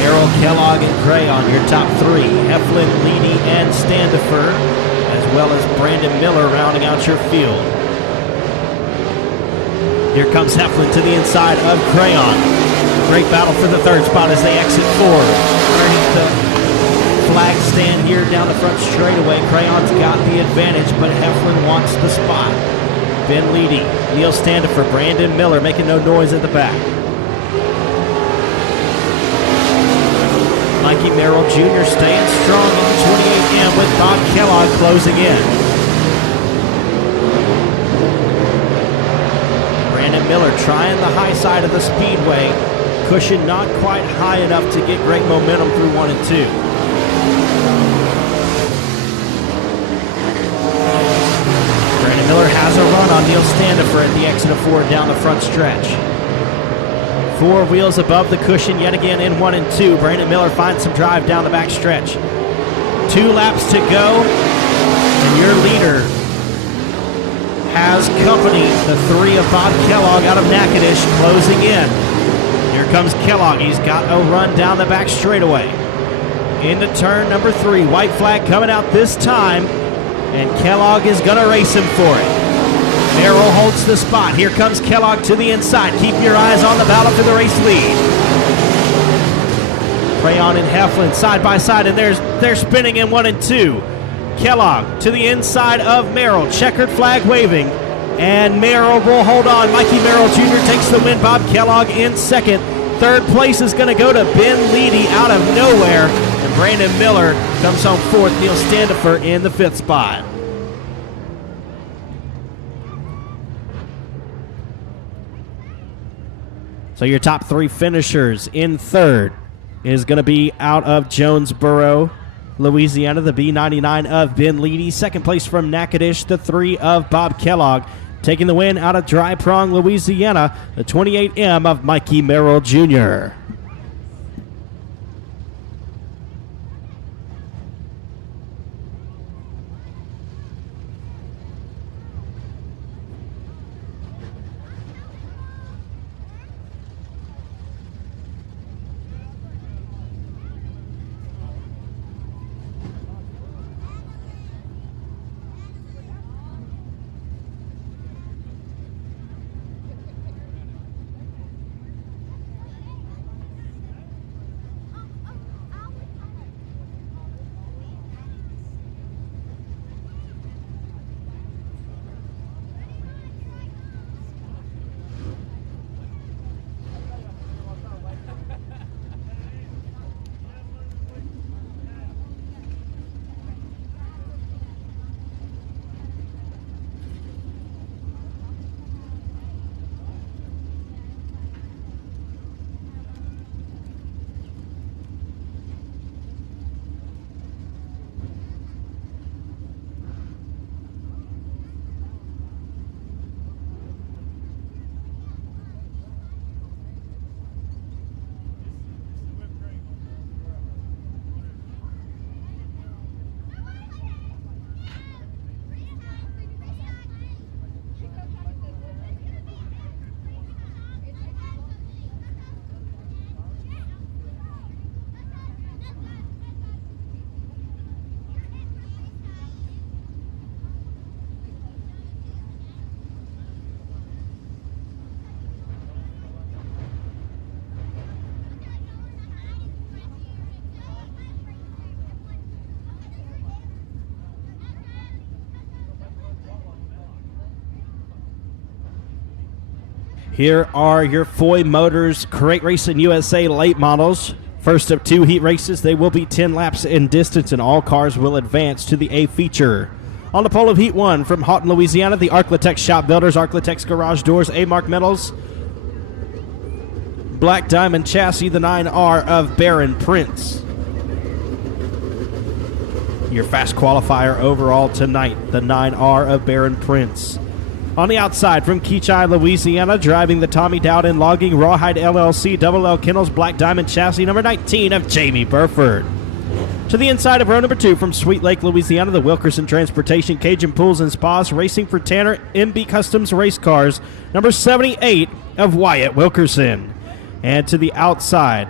Merrill, Kellogg, and Crayon, your top 3. Heflin, Leedy, and Standifer, as well as Brandon Miller rounding out your field. Here comes Heflin to the inside of Crayon. Great battle for the third spot as they exit forward. Underneath the flag stand here down the front straightaway. Crayon's got the advantage, but Heflin wants the spot. Ben Leedy, Neil Standifer, Brandon Miller making no noise at the back. Mikey Merrill Jr. staying strong in the 28M with Bob Kellogg closing in. Brandon Miller trying the high side of the Speedway. Cushion not quite high enough to get great momentum through 1 and 2. Brandon Miller has a run on Neil Standifer at the exit of 4 down the front stretch. 4 wheels above the cushion yet again in 1 and 2. Brandon Miller finds some drive down the back stretch. 2 laps to go, and your leader has company. The 3 of Bob Kellogg out of Natchitoches closing in. Here comes Kellogg. He's got a run down the back straightaway. Into turn number 3. White flag coming out this time, and Kellogg is going to race him for it. Merrill holds the spot. Here comes Kellogg to the inside. Keep your eyes on the battle for the race lead. Crayon and Heflin side by side, and they're spinning in 1 and 2. Kellogg to the inside of Merrill. Checkered flag waving, and Merrill will hold on. Mikey Merrill Jr. takes the win. Bob Kellogg in second. Third place is going to go to Ben Leedy out of nowhere, and Brandon Miller comes home fourth. Neil Standifer in the 5th spot. So your top 3 finishers in third is going to be out of Jonesboro, Louisiana, the B99 of Ben Leedy. Second place from Natchitoches, the 3 of Bob Kellogg. Taking the win out of Dry Prong, Louisiana, the 28M of Mikey Merrill Jr. Here are your Foy Motors Crate Racing USA late models. First of 2 heat races, they will be 10 laps in distance, and all cars will advance to the A feature. On the pole of Heat 1 from Houghton, Louisiana, the Arklatex Shop Builders, Arklatex Garage Doors, A-Mark Metals, Black Diamond Chassis, the 9R of Baron Prince. Your fast qualifier overall tonight, the 9R of Baron Prince. On the outside from Keachai, Louisiana, driving the Tommy Dowden Logging Rawhide LLC Double L Kennels Black Diamond Chassis number 19 of Jamie Burford. To the inside of row number 2 from Sweet Lake, Louisiana, the Wilkerson Transportation Cajun Pools and Spas racing for Tanner MB Customs Race Cars number 78 of Wyatt Wilkerson. And to the outside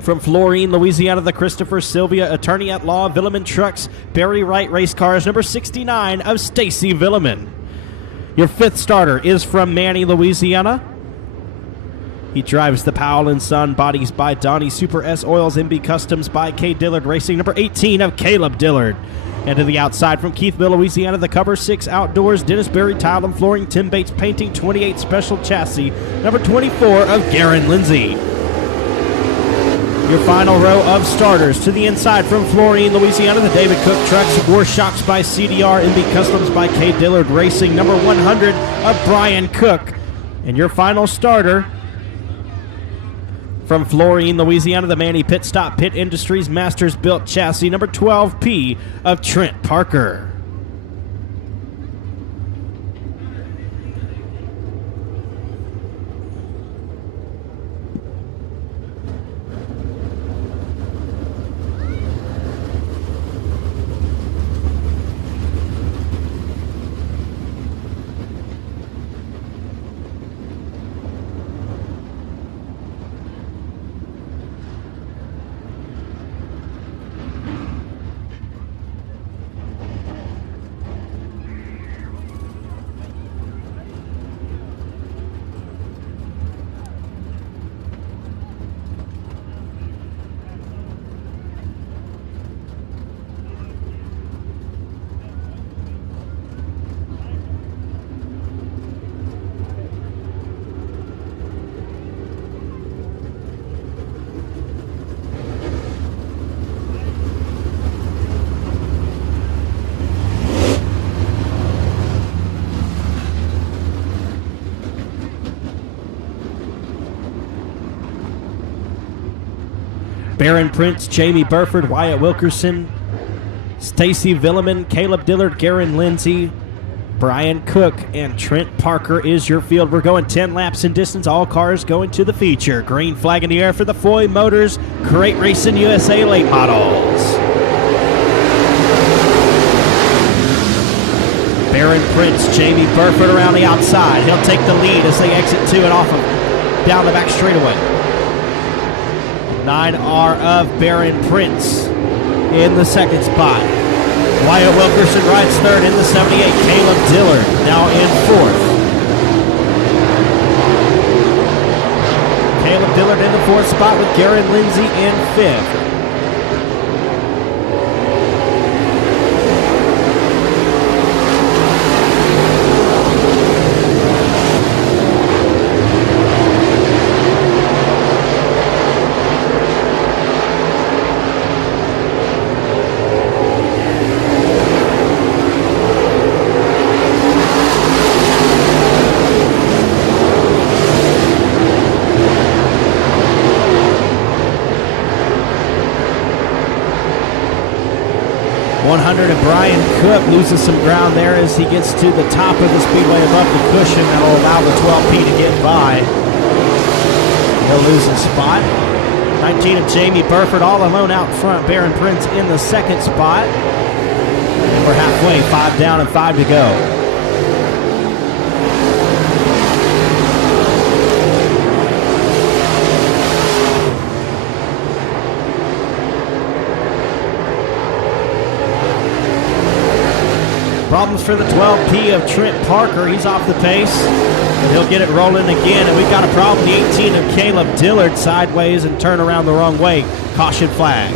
from Florine, Louisiana, the Christopher Sylvia Attorney at Law Villeman Trucks Barry Wright Race Cars number 69 of Stacy Villeman. Your 5th starter is from Manny, Louisiana. He drives the Powell & Son Bodies by Donnie Super S Oils MB Customs by K. Dillard Racing, number 18 of Caleb Dillard. And to the outside from Keithville, Louisiana, the Cover 6 Outdoors Dennis Berry Tile and Flooring Tim Bates Painting 28 Special Chassis, number 24 of Garen Lindsay. Your final row of starters to the inside from Florine, Louisiana, the David Cook Trucks, War Shocks by CDR, MB Customs by K. Dillard Racing, number 100 of Brian Cook. And your final starter from Florine, Louisiana, the Manny Pit Stop Pit Industries Masters Built Chassis, number 12P of Trent Parker. Baron Prince, Jamie Burford, Wyatt Wilkerson, Stacy Villeman, Caleb Dillard, Garen Lindsay, Brian Cook, and Trent Parker is your field. We're going 10 laps in distance. All cars going to the feature. Green flag in the air for the Foy Motors Crate Racing USA late models. Baron Prince, Jamie Burford around the outside. He'll take the lead as they exit to and off of down the back straightaway. 9R of Baron Prince in the second spot. Wyatt Wilkerson rides third in the 78. Caleb Dillard now in fourth. Caleb Dillard in the fourth spot with Garen Lindsay in fifth. And Brian Cook loses some ground there as he gets to the top of the speedway above the cushion. That will allow the 12P to get by. He'll lose his spot. 19 of Jamie Burford all alone out front. Baron Prince in the second spot. And we're halfway, 5 down and 5 to go. Problems for the 12P of Trent Parker. He's off the pace, and he'll get it rolling again. And we've got a problem. The 18 of Caleb Dillard sideways and turn around the wrong way. Caution flag.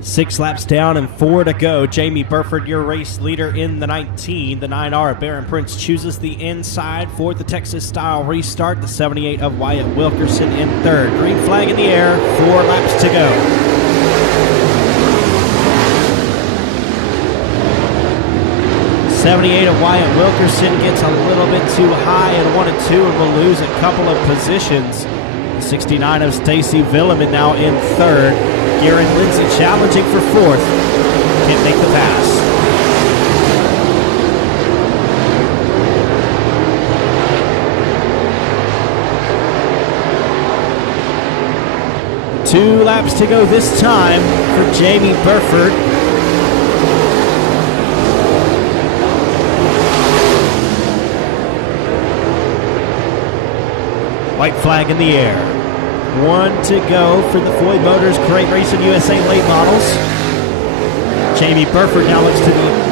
6 laps down and 4 to go. Jamie Burford, your race leader in the 19. The 9R of Baron Prince chooses the inside for the Texas-style restart. The 78 of Wyatt Wilkerson in third. Green flag in the air, 4 laps to go. '78 of Wyatt Wilkerson gets a little bit too high in 1 and 2 and will lose a couple of positions. 69 of Stacy Villeman now in third. Garen Lindsay challenging for fourth. Can't make the pass. Two laps to go this time for Jamie Burford. White flag in the air. 1 to go for the Foy Motors Crate Racing USA late models. Jamie Burford now looks to the,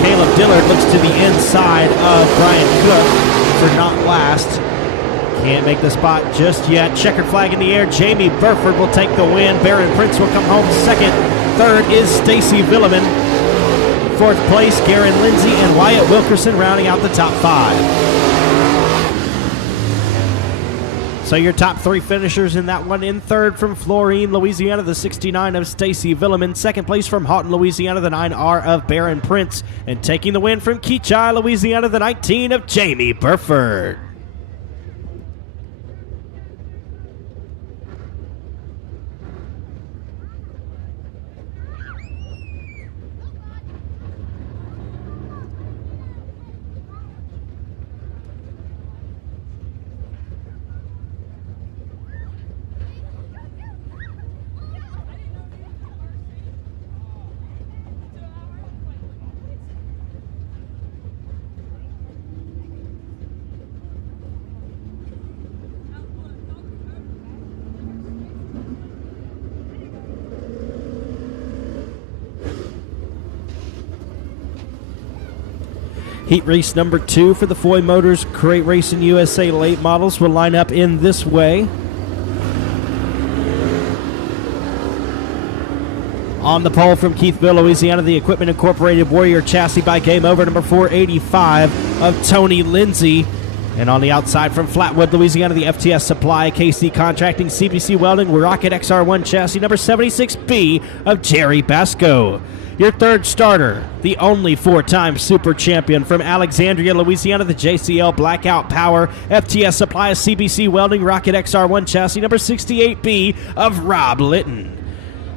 Caleb Dillard looks to the inside of Brian Cook for not last. Can't make the spot just yet. Checkered flag in the air. Jamie Burford will take the win. Baron Prince will come home second. Third is Stacy Villeman. Fourth place, Garen Lindsay and Wyatt Wilkerson rounding out the top 5. So your top 3 finishers in that one. In third from Florine, Louisiana, the 69 of Stacy Villeman. Second place from Houghton, Louisiana, the 9R of Baron Prince. And taking the win from Keachai, Louisiana, the 19 of Jamie Burford. Heat race number 2 for the Foy Motors Crate Racing USA late models will line up in this way. On the pole from Keithville, Louisiana, the Equipment Incorporated Warrior chassis by Game Over, number 485 of Tony Lindsay. And on the outside from Flatwood, Louisiana, the FTS Supply, KC Contracting, CBC Welding, Rocket XR1 chassis, number 76B of Jerry Basco. Your third starter, the only 4-time super champion from Alexandria, Louisiana, the JCL Blackout Power, FTS Supply, CBC Welding, Rocket XR1 chassis, number 68B of Rob Litton.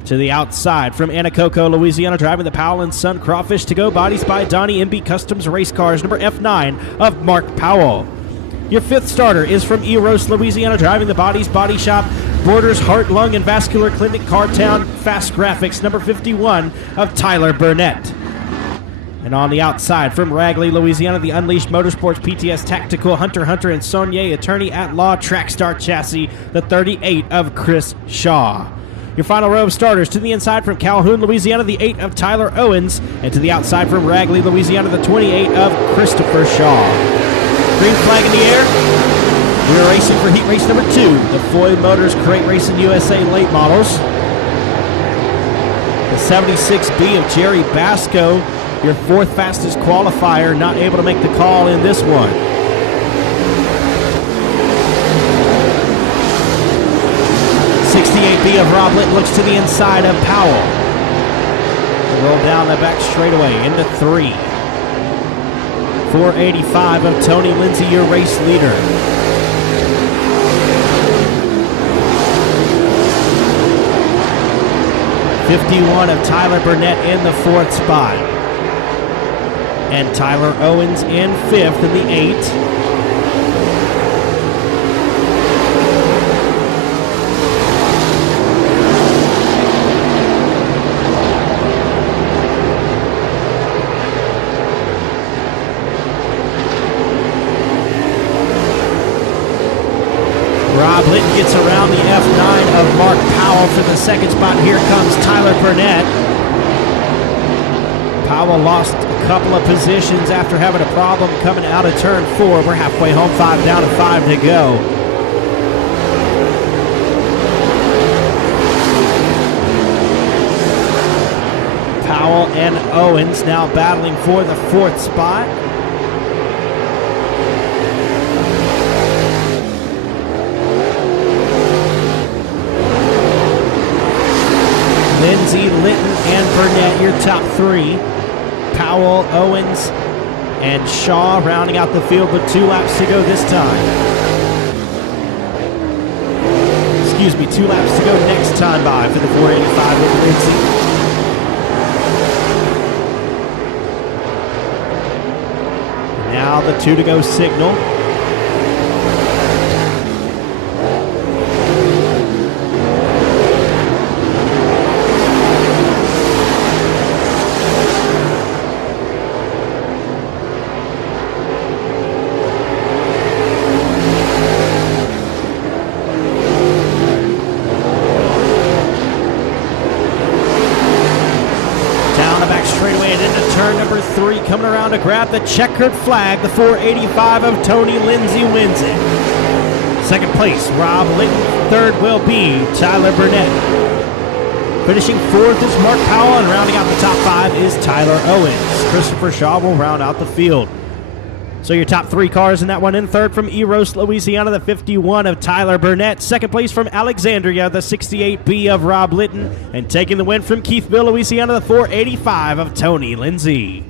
To the outside from Anacoco, Louisiana, driving the Powell & Son Crawfish to go bodies by Donnie MB Customs Race Cars, number F9 of Mark Powell. Your fifth starter is from Eros, Louisiana, driving the Bodies Body Shop, Borders Heart, Lung, and Vascular Clinic, Cartown Fast Graphics, number 51 of Tyler Burnett. And on the outside from Ragley, Louisiana, the Unleashed Motorsports PTS Tactical Hunter and Saunier Attorney at Law Trackstar Chassis, the 38 of Chris Shaw. Your final row of starters to the inside from Calhoun, Louisiana, the 8 of Tyler Owens, and to the outside from Ragley, Louisiana, the 28 of Christopher Shaw. Green flag in the air. We're racing for heat race number 2, the Foy Motors Crate Racing USA late models. The 76B of Jerry Basco, your 4th fastest qualifier, not able to make the call in this one. B of Rob Litton looks to the inside of Powell. Roll down the back straightaway into 3. 485 of Tony Lindsay, your race leader. '51 of Tyler Burnett in the 4th spot. And Tyler Owens in 5th in the 8. Rob Litton gets around the F9 of Mark Powell for the 2nd spot. Here comes Tyler Burnett. Powell lost a couple of positions after having a problem coming out of turn 4. We're halfway home, 5 down to 5 to go. Powell and Owens now battling for the 4th spot. Lindsay, Litton, and Burnett, your top 3. Powell, Owens, and Shaw rounding out the field with 2 laps to go this time. Excuse me, 2 laps to go next time by for the 485 with Lindsay. Now the 2 to go signal. Straightaway and into turn number 3, coming around to grab the checkered flag. The 485 of Tony Lindsay wins it. Second place, Rob Litton. Third will be Tyler Burnett. Finishing 4th is Mark Powell, and rounding out the top 5 is Tyler Owens. Christopher Shaw will round out the field. So your top 3 cars in that one. In third from Eros, Louisiana, the 51 of Tyler Burnett. Second place from Alexandria, the 68B of Rob Litton. And taking the win from Keithville, Louisiana, the 485 of Tony Lindsay.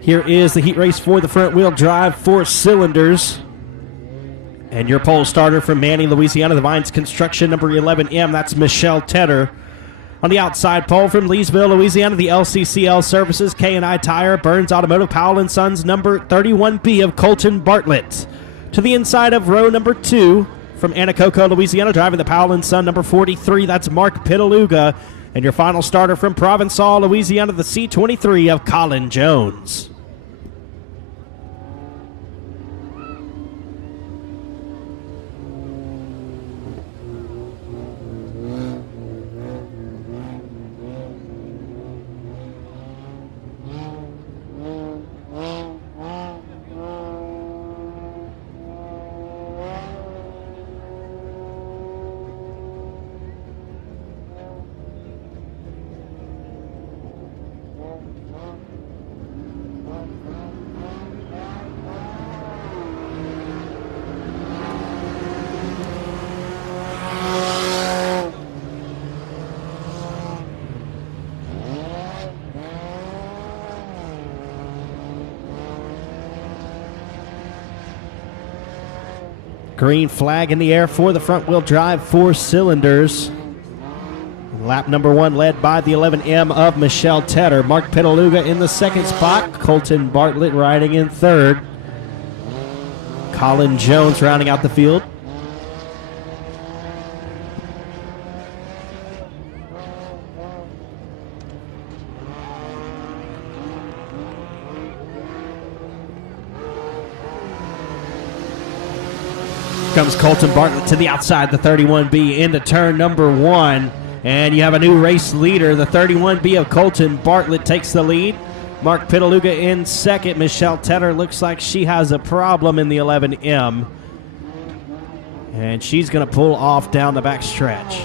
Here is the heat race for the front-wheel drive 4 cylinders. And your pole starter from Manning, Louisiana, the Vines Construction, number 11M. That's Michelle Tedder. On the outside pole from Leesville, Louisiana, the LCCL Services, K&I Tire, Burns Automotive, Powell & Sons, number 31B of Colton Bartlett. To the inside of row number 2 from Anacoco, Louisiana, driving the Powell & Son, number 43. That's Mark Pitaluga. And your final starter from Provençal, Louisiana, the C23 of Colin Jones. Green flag in the air for the front-wheel drive 4 cylinders. Lap number 1 led by the 11M of Michelle Tedder. Mark Pitaluga in the second spot. Colton Bartlett riding in third. Colin Jones rounding out the field. Comes Colton Bartlett to the outside, the 31B into turn number 1. And you have a new race leader. The 31B of Colton Bartlett takes the lead. Mark Pitaluga in second. Michelle Tedder looks like she has a problem in the 11M. And she's going to pull off down the back stretch.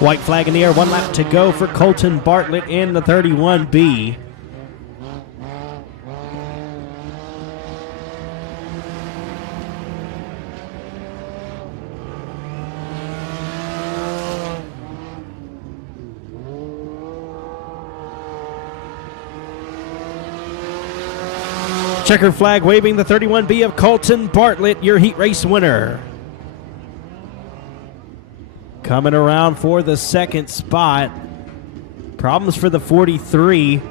White flag in the air, 1 lap to go for Colton Bartlett in the 31B. Checker flag waving, the 31B of Colton Bartlett, your heat race winner. Coming around for the second spot. Problems for the 43,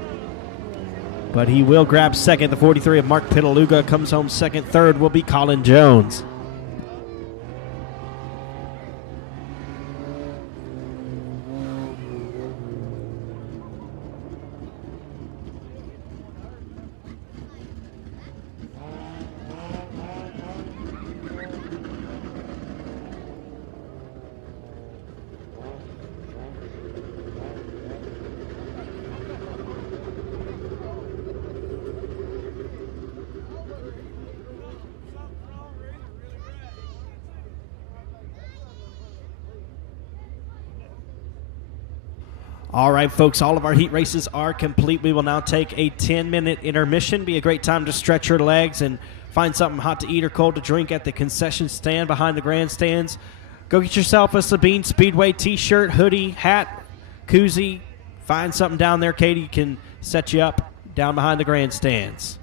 but he will grab second. The 43 of Mark Pitaluga comes home second. Third will be Colin Jones. All right, folks, all of our heat races are complete. We will now take a 10-minute intermission. Be a great time to stretch your legs and find something hot to eat or cold to drink at the concession stand behind the grandstands. Go get yourself a Sabine Speedway t-shirt, hoodie, hat, koozie. Find something down there. Katie can set you up down behind the grandstands.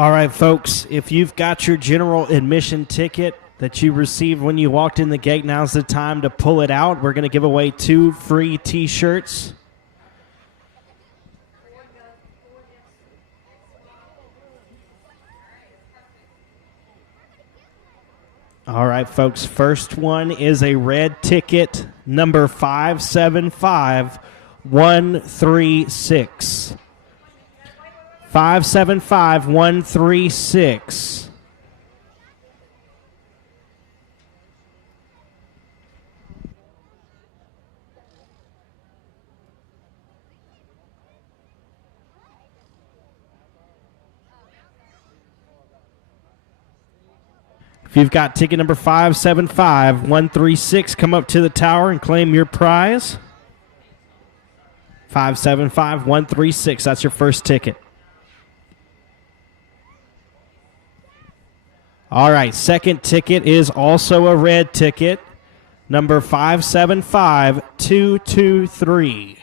All right, folks, if you've got your general admission ticket that you received when you walked in the gate, now's the time to pull it out. We're going to give away 2 free T-shirts. All right, folks, first one is a red ticket, number 575136. 575136. If you've got ticket number 575136, come up to the tower and claim your prize. 575136, that's your first ticket. All right, second ticket is also a red ticket, number 575223.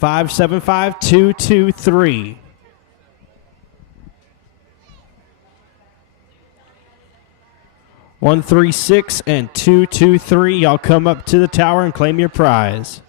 575223. One, 3, 6, and 2, 2, 3. Y'all come up to the tower and claim your prize.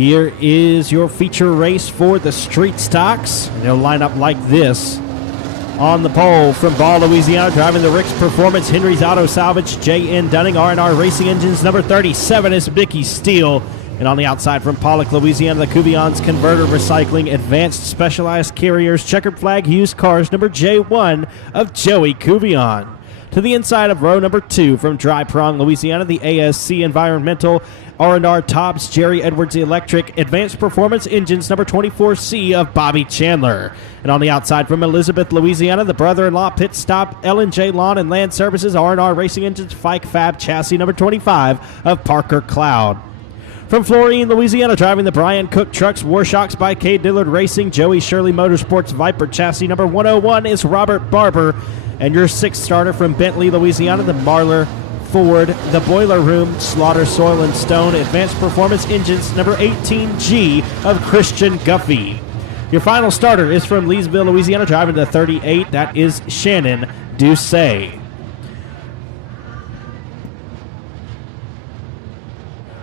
Here is your feature race for the street stocks. They'll line up like this. On the pole from Ball, Louisiana, driving the Rick's Performance, Henry's Auto Salvage, J.N. Dunning, R&R Racing Engines, number 37 is Mickey Steele. And on the outside from Pollock, Louisiana, the Cuvion's Converter Recycling, Advanced Specialized Carriers, Checkered Flag Used Cars, number J1 of Joey Cuvion. To the inside of row number 2 from Dry Prong, Louisiana, the ASC Environmental, R&R Tops, Jerry Edwards Electric, Advanced Performance Engines, number 24C of Bobby Chandler. And on the outside from Elizabeth, Louisiana, the Brother-in-Law Pit Stop, L&J Lawn and Land Services, R&R Racing Engines, Fike Fab Chassis, number 25 of Parker Cloud. From Florine, Louisiana, driving the Brian Cook Trucks, Warshocks by K. Dillard Racing, Joey Shirley Motorsports, Viper Chassis, number 101 is Robert Barber. And your 6th starter from Bentley, Louisiana, the Marlar Ford, the Boiler Room, Slaughter Soil and Stone, Advanced Performance Engines, number 18G of Christian Guffey. Your final starter is from Leesville, Louisiana, driving the 38. That is Shannon Doucet.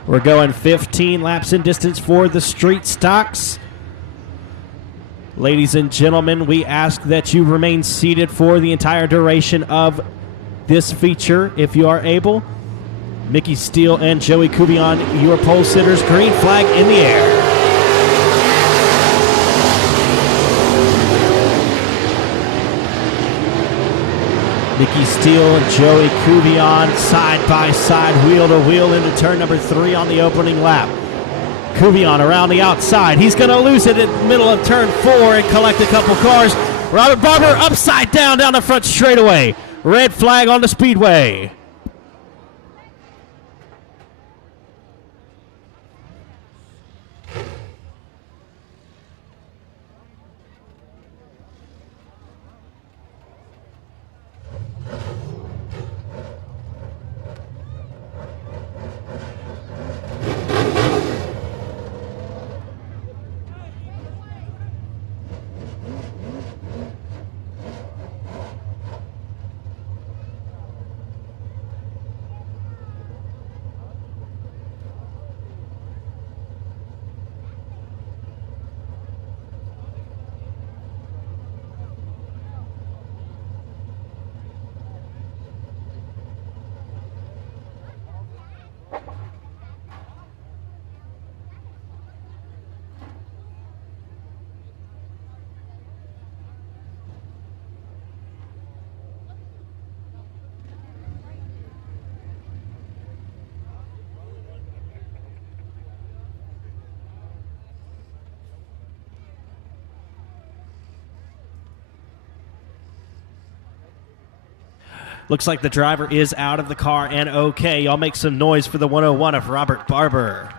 We're going 15 laps in distance for the street stocks. Ladies and gentlemen, we ask that you remain seated for the entire duration of this feature, if you are able. Mickey Steele and Joey Cuvion, your pole sitters. Green flag in the air. Mickey Steele and Joey Cuvion side by side, wheel to wheel into turn number 3 on the opening lap. Cuvion around the outside. He's going to lose it in the middle of turn 4 and collect a couple cars. Robert Barber upside down the front straightaway. Red flag on the Speedway. Looks like the driver is out of the car and okay. Y'all make some noise for the 101 of Robert Barber.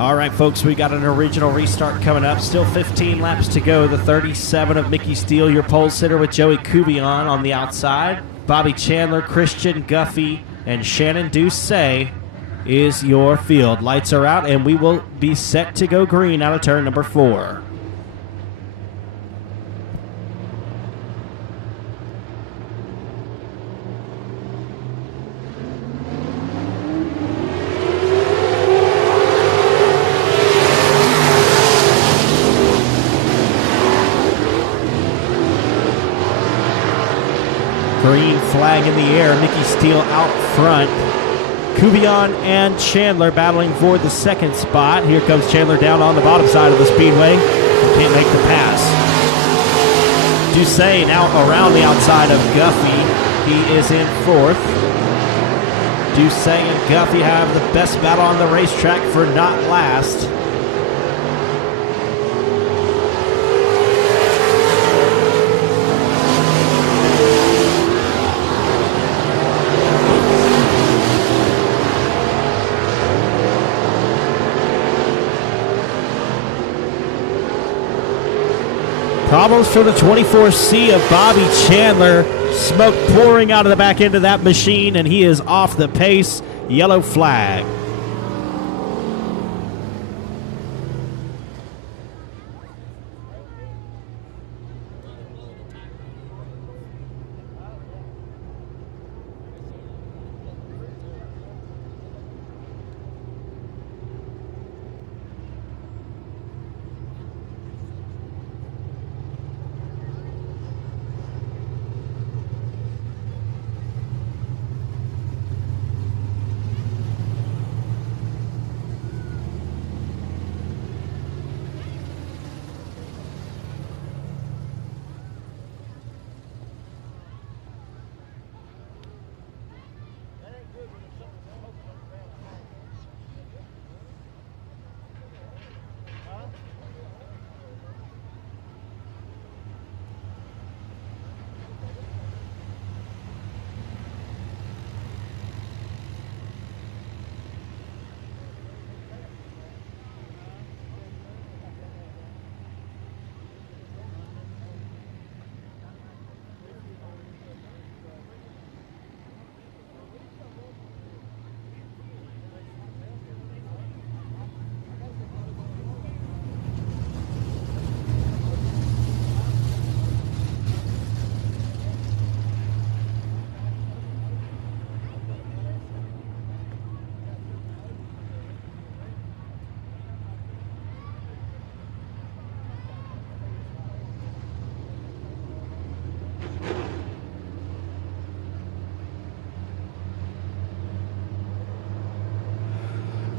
All right, folks, we got an original restart coming up. Still 15 laps to go. The 37 of Mickey Steele, your pole sitter with Joey Kubion on the outside. Bobby Chandler, Christian Guffey, and Shannon Doucet is your field. Lights are out, and we will be set to go green out of turn number 4. Green flag in the air. Mickey Steele out front. Kubion and Chandler battling for the second spot. Here comes Chandler down on the bottom side of the speedway. Can't make the pass. Doucet now around the outside of Guffey. He is in 4th. Doucet and Guffey have the best battle on the racetrack for not last. Problems for the 24C of Bobby Chandler. Smoke pouring out of the back end of that machine, and he is off the pace. Yellow flag.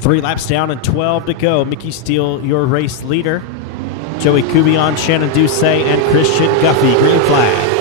Three laps down and 12 to go. Mickey Steele, your race leader. Joey Kubion, Shannon Doucet, and Christian Guffey. Green flag.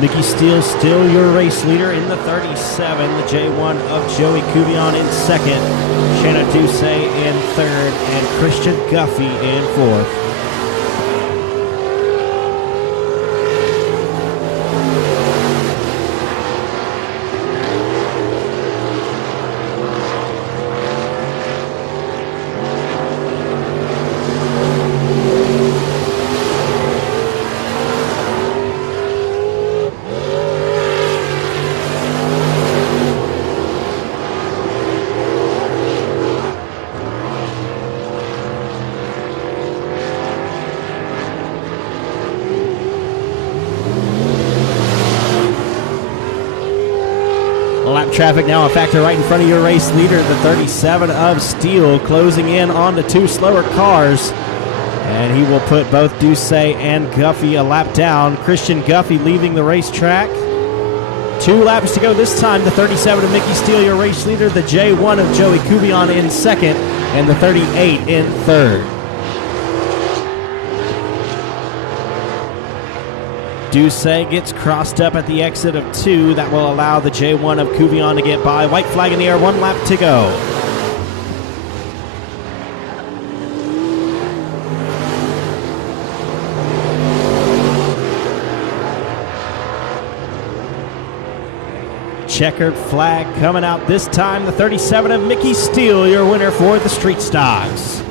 Mickey Steele still your race leader in the 37. The J1 of Joey Cuvion in second. Shanna Duce in third. And Christian Guffey in fourth. Lap traffic now a factor right in front of your race leader, the 37 of Steele, closing in on the two slower cars. And he will put both Duce and Guffey a lap down. Christian Guffey leaving the racetrack. 2 laps to go this time. The 37 of Mickey Steele, your race leader. The J1 of Joey Cuvion in second. And the 38 in third. Duce gets crossed up at the exit of 2. That will allow the J1 of Cuvion to get by. White flag in the air, 1 lap to go. Checkered flag coming out this time. The 37 of Mickey Steele, your winner for the Street Stocks.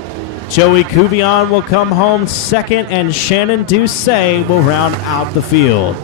Joey Cuvion will come home second, and Shannon Duce will round out the field.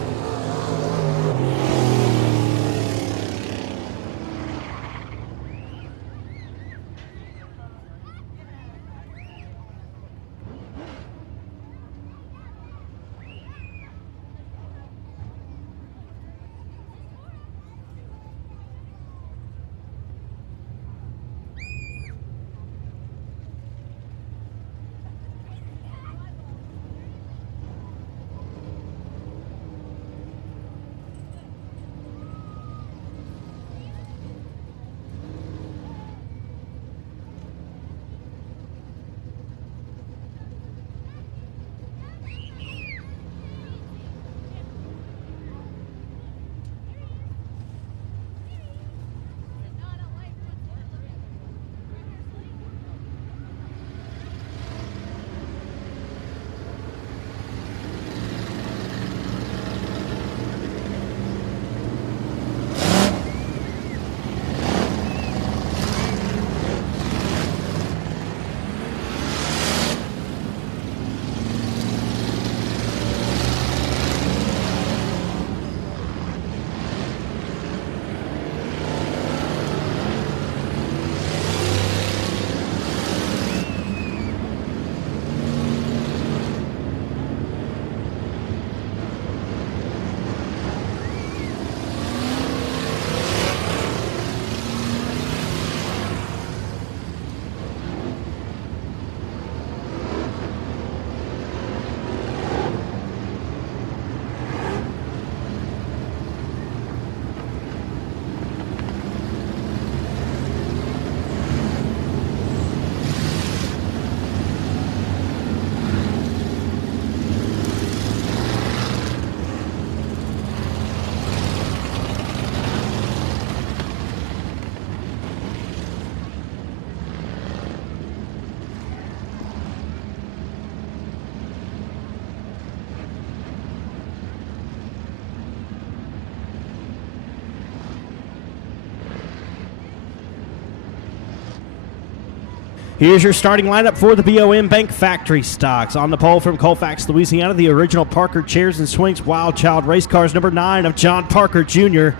Here's your starting lineup for the BOM Bank Factory Stocks. On the pole from Colfax, Louisiana, the original Parker Chairs and Swings Wild Child Race Cars, number 9 of John Parker Jr.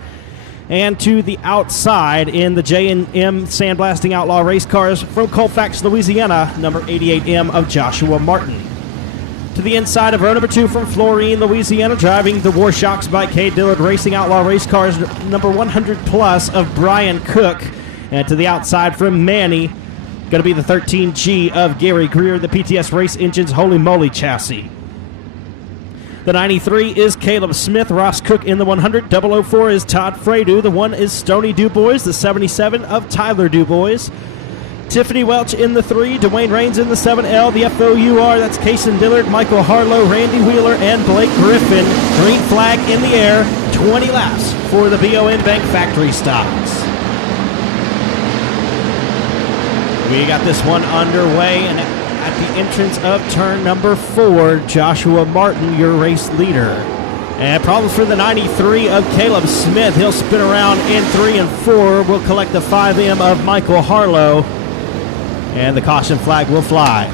And to the outside in the J&M Sandblasting Outlaw Race Cars from Colfax, Louisiana, number 88M of Joshua Martin. To the inside of row number 2 from Florine, Louisiana, driving the Warshocks by K. Dillard Racing Outlaw Race Cars, number 100 plus of Brian Cook. And to the outside from Manny, going to be the 13G of Gary Greer, the PTS Race Engines Holy Moly chassis. The 93 is Caleb Smith, Ross Cook in the 100. 004 is Todd Freydu. The 1 is Stoney Dubois, the 77 of Tyler Dubois. Tiffany Welch in the 3, Dwayne Rains in the 7L, the FOUR, that's Kason Dillard, Michael Harlow, Randy Wheeler, and Blake Griffin. Green flag in the air, 20 laps for the BON Bank factory stocks. We got this one underway, and at the entrance of turn number 4, Joshua Martin, your race leader. And problems for the 93 of Caleb Smith. He'll spin around in 3 and 4. We'll collect the 5M of Michael Harlow. And the caution flag will fly.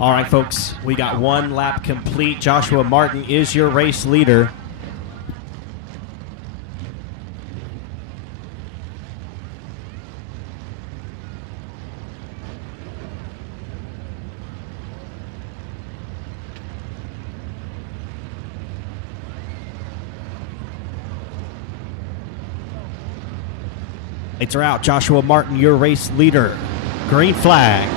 All right, folks, we got one lap complete. Joshua Martin is your race leader. Lights are out. Joshua Martin, your race leader. Green flag.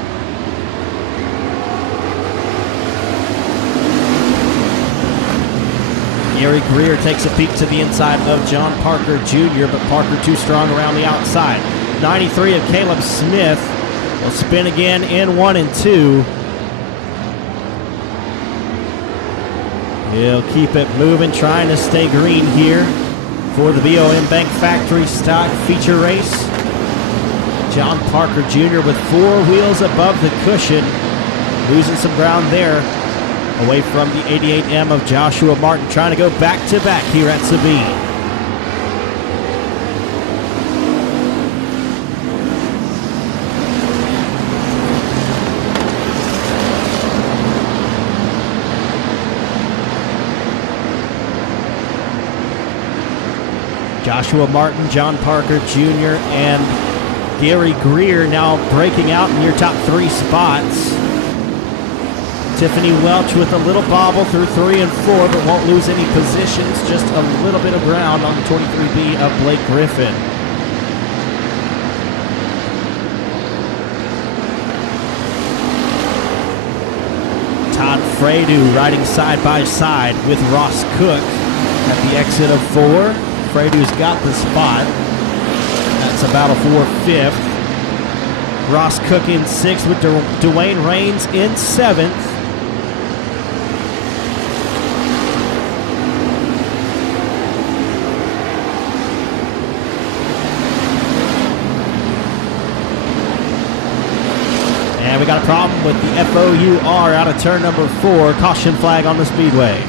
Gary Greer takes a peek to the inside of John Parker Jr., but Parker too strong around the outside. 93 of Caleb Smith will spin again in 1 and 2. He'll keep it moving, trying to stay green here for the BOM Bank Factory Stock feature race. John Parker Jr. with 4 wheels above the cushion, losing some ground there. Away from the 88M of Joshua Martin, trying to go back-to-back here at Sabine. Joshua Martin, John Parker Jr., and Gary Greer now breaking out in your top 3 spots. Tiffany Welch with a little bobble through 3 and 4, but won't lose any positions. Just a little bit of ground on the 23B of Blake Griffin. Todd Fredu riding side by side with Ross Cook at the exit of 4. Fredu's got the spot. That's a battle for 5th. Ross Cook in 6th with Dwayne Raines in 7th. And we got a problem with the FOUR out of turn number 4. Caution flag on the Speedway.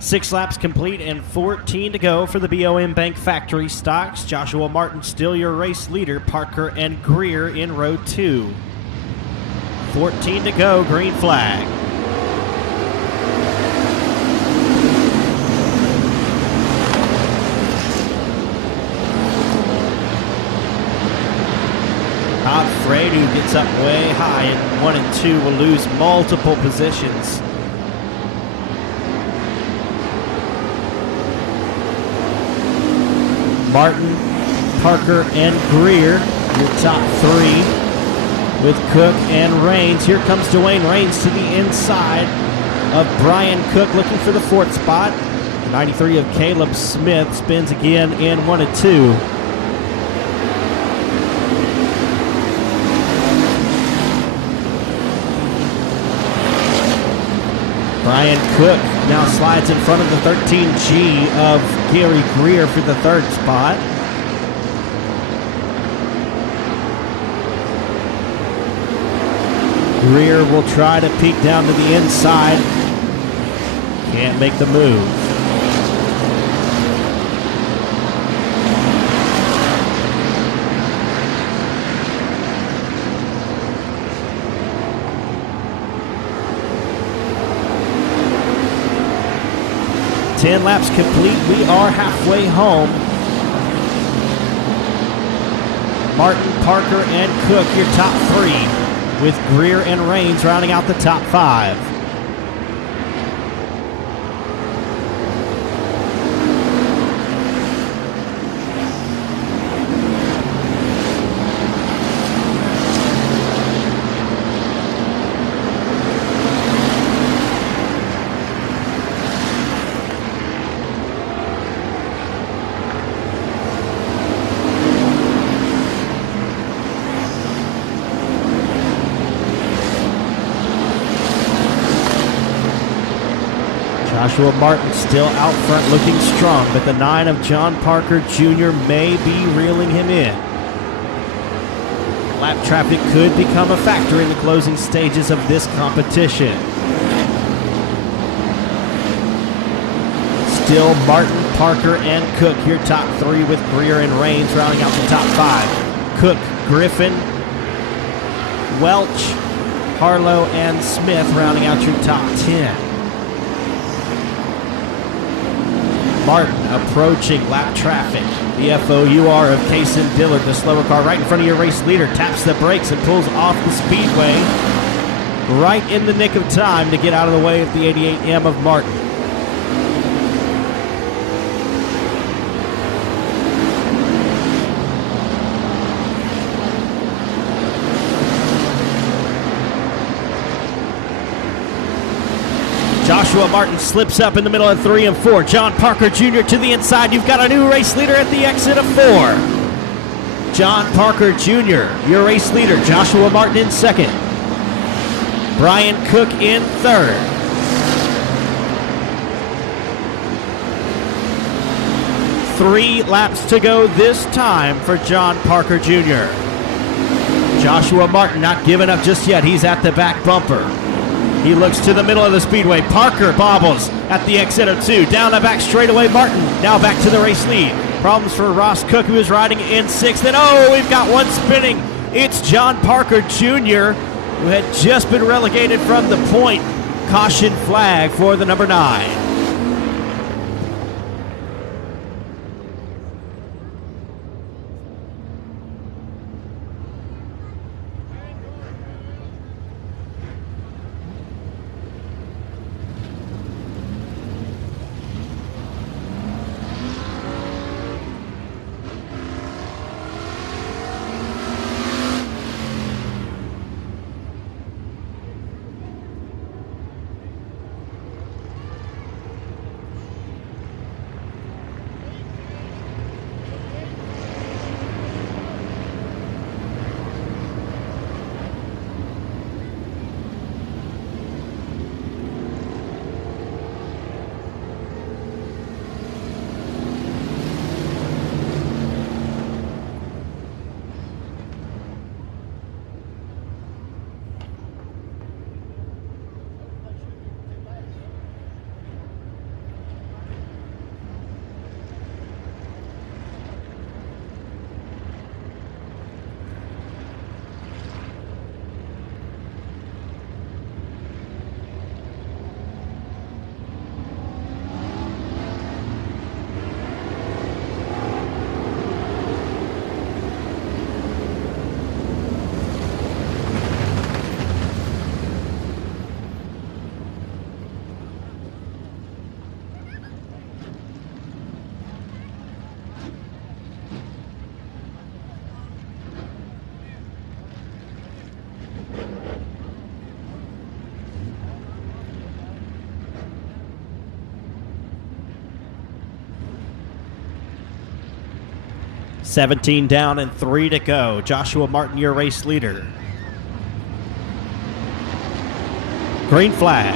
Six laps complete and 14 to go for the BOM Bank Factory Stocks. Joshua Martin still your race leader. Parker and Greer in row 2. 14 to go, green flag. Todd Fredu gets up way high in 1 and 2, will lose multiple positions. Martin, Parker, and Greer, your top 3 with Cook and Raines. Here comes Dwayne Raines to the inside of Brian Cook, looking for the 4th spot. 93 of Caleb Smith spins again in 1 and 2. Brian Cook now slides in front of the 13G of Gary Greer for the 3rd spot. Greer will try to peek down to the inside. Can't make the move. 10 laps complete. We are halfway home. Martin, Parker, and Cook, your top three, with Greer and Raines rounding out the top five. Joshua Martin still out front looking strong, but the 9 of John Parker Jr. may be reeling him in. Lap traffic could become a factor in the closing stages of this competition. Still Martin, Parker, and Cook, your top three, with Greer and Raines rounding out the top five. Cook, Griffin, Welch, Harlow, and Smith rounding out your top 10. Martin approaching lap traffic. The FOUR of Kaysen Dillard, the slower car right in front of your race leader, taps the brakes and pulls off the speedway right in the nick of time to get out of the way of the 88M of Martin. Joshua Martin slips up in the middle of 3 and 4. John Parker Jr. to the inside. You've got a new race leader at the exit of 4. John Parker Jr., your race leader. Joshua Martin in second. Brian Cook in third. Three laps to go this time for John Parker Jr. Joshua Martin not giving up just yet. He's at the back bumper. He looks to the middle of the speedway. Parker bobbles at the exit of 2. Down the back straightaway, Martin now back to the race lead. Problems for Ross Cook, who is riding in 6th. And oh, we've got one spinning. It's John Parker Jr., who had just been relegated from the point. Caution flag for the number 9. $17 down and 3 to go. Joshua Martin, your race leader. Green flag.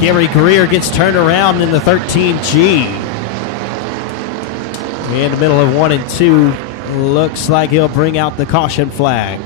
Gary Greer gets turned around in the 13G. In the middle of 1 and 2. Looks like he'll bring out the caution flag.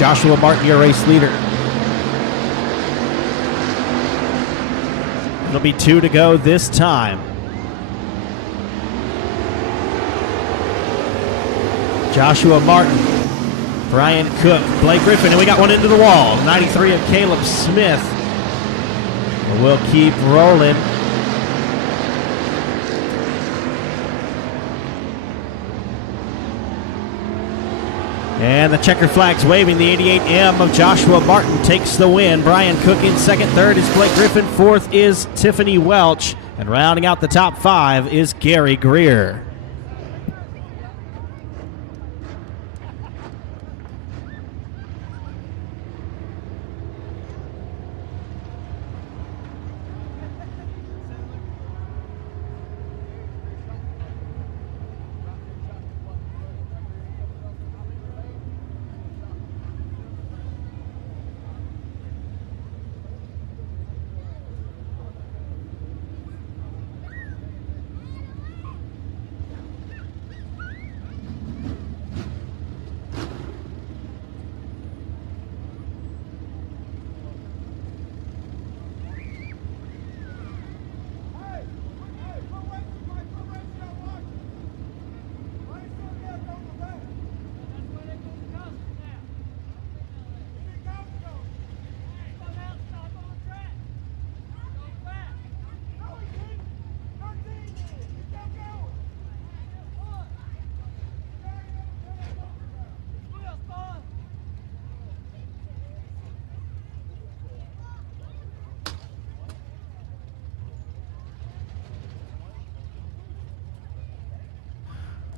Joshua Martin, your race leader. It'll be 2 to go this time. Joshua Martin, Brian Cook, Blake Griffin, and we got one into the wall. 93 of Caleb Smith. We'll keep rolling. And the checker flag's waving. The 88M of Joshua Martin takes the win. Brian Cook in second. Third is Blake Griffin. Fourth is Tiffany Welch. And rounding out the top 5 is Gary Greer.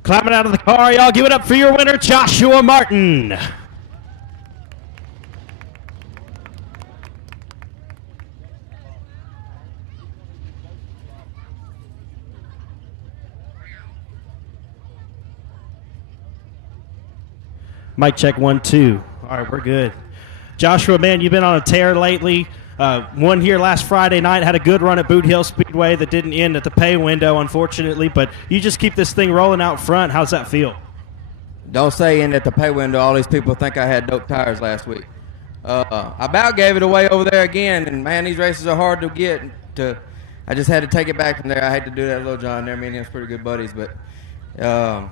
Climbing out of the car, y'all give it up for your winner, Joshua Martin. Mic check 1, 2. All right, we're good. Joshua, man, you've been on a tear lately. Won here last Friday night, had a good run at Boot Hill Speedway that didn't end at the pay window, unfortunately, but you just keep this thing rolling out front. How's that feel? Don't say end at the pay window. All these people think I had dope tires last week. I about gave it away over there again, and man, these races are hard to get. I just had to take it back from there. I hate to do that, Little John. There, me and him's pretty good buddies, but I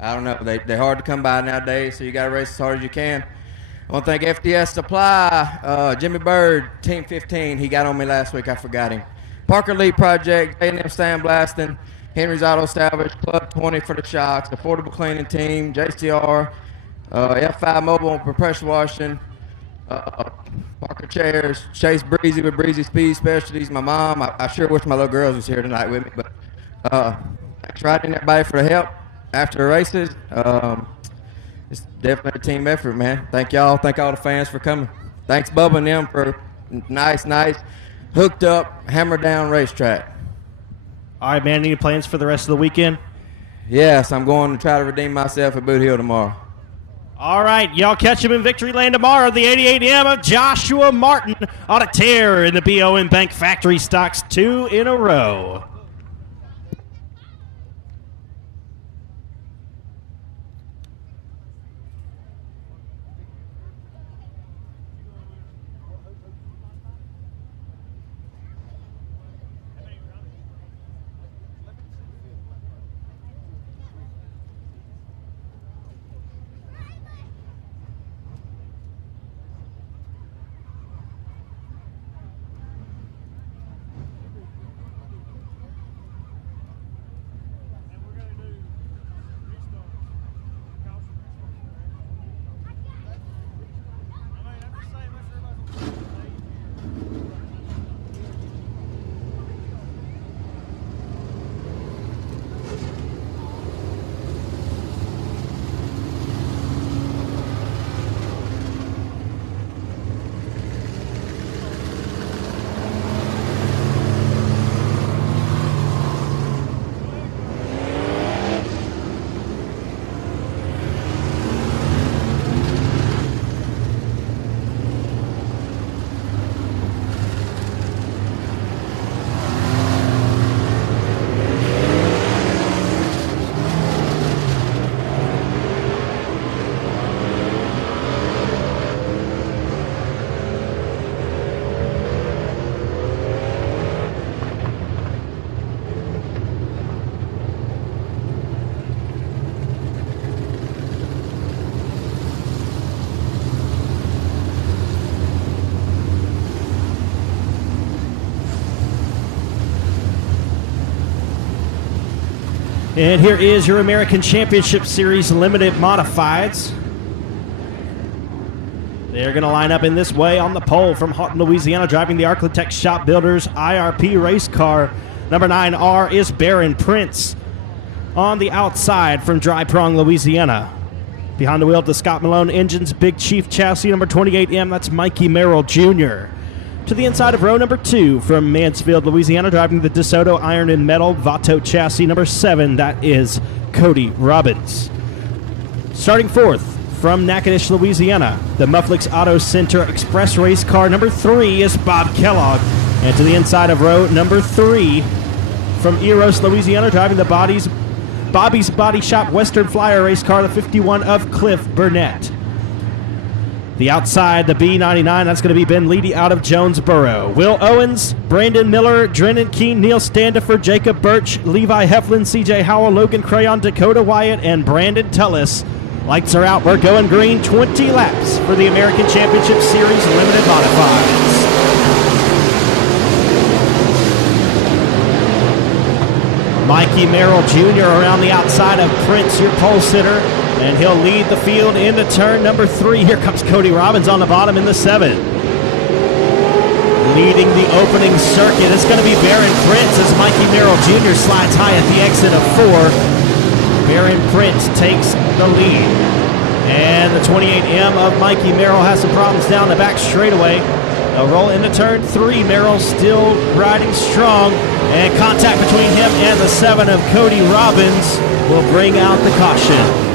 don't know. They're hard to come by nowadays, so you got to race as hard as you can. I want to thank FDS Supply, Jimmy Bird, Team 15. He got on me last week. I forgot him. Parker Lee Project, A&M Sandblasting, Henry's Auto Salvage, Club 20 for the shocks, Affordable Cleaning Team, JCR, F5 Mobile and Pressure Washing, Parker Chairs, Chase Breezy with Breezy Speed Specialties, my mom. I sure wish my little girls was here tonight with me, but thanks riding everybody for the help after the races. It's definitely a team effort, man. Thank y'all. Thank all the fans for coming. Thanks Bubba and them for nice, hooked up, hammer down racetrack. All right, man. Any plans for the rest of the weekend? Yes, I'm going to try to redeem myself at Boot Hill tomorrow. All right, y'all catch him in Victory Lane tomorrow. The 88M of Joshua Martin on a tear in the BOM Bank Factory Stocks 2 in a row. And here is your American Championship Series Limited Modifieds. They're going to line up in this way on the pole from Houghton, Louisiana, driving the Architect Shop Builders IRP race car. Number 9R is Baron Prince. On the outside from Dry Prong, Louisiana. Behind the wheel of the Scott Malone Engines Big Chief chassis, number 28M, that's Mikey Merrill Jr. To the inside of row number 2 from Mansfield, Louisiana, driving the DeSoto Iron and Metal Vato chassis, number 7, that is Cody Robbins. Starting fourth from Natchitoches, Louisiana, the Mufflix Auto Center Express Race car, number 3 is Bob Kellogg. And to the inside of row number 3 from Eros, Louisiana, driving the Bobby's Body Shop Western Flyer race car, the 51 of Cliff Burnett. The outside, the B99, that's going to be Ben Leedy out of Jonesboro. Will Owens, Brandon Miller, Drennan Keene, Neil Standifer, Jacob Birch, Levi Heflin, CJ Howell, Logan Crayon, Dakota Wyatt, and Brandon Tullis. Lights are out. We're going green. 20 laps for the American Championship Series Limited Modifieds. Mikey Merrill Jr. around the outside of Prince, your pole sitter, and he'll lead the field into turn number 3. Here comes Cody Robbins on the bottom in the 7. Leading the opening circuit, it's going to be Baron Prince as Mikey Merrill Jr. slides high at the exit of 4. Baron Prince takes the lead. And the 28M of Mikey Merrill has some problems down the back straightaway. They'll roll into turn 3. Merrill still riding strong. And contact between him and the 7 of Cody Robbins will bring out the caution.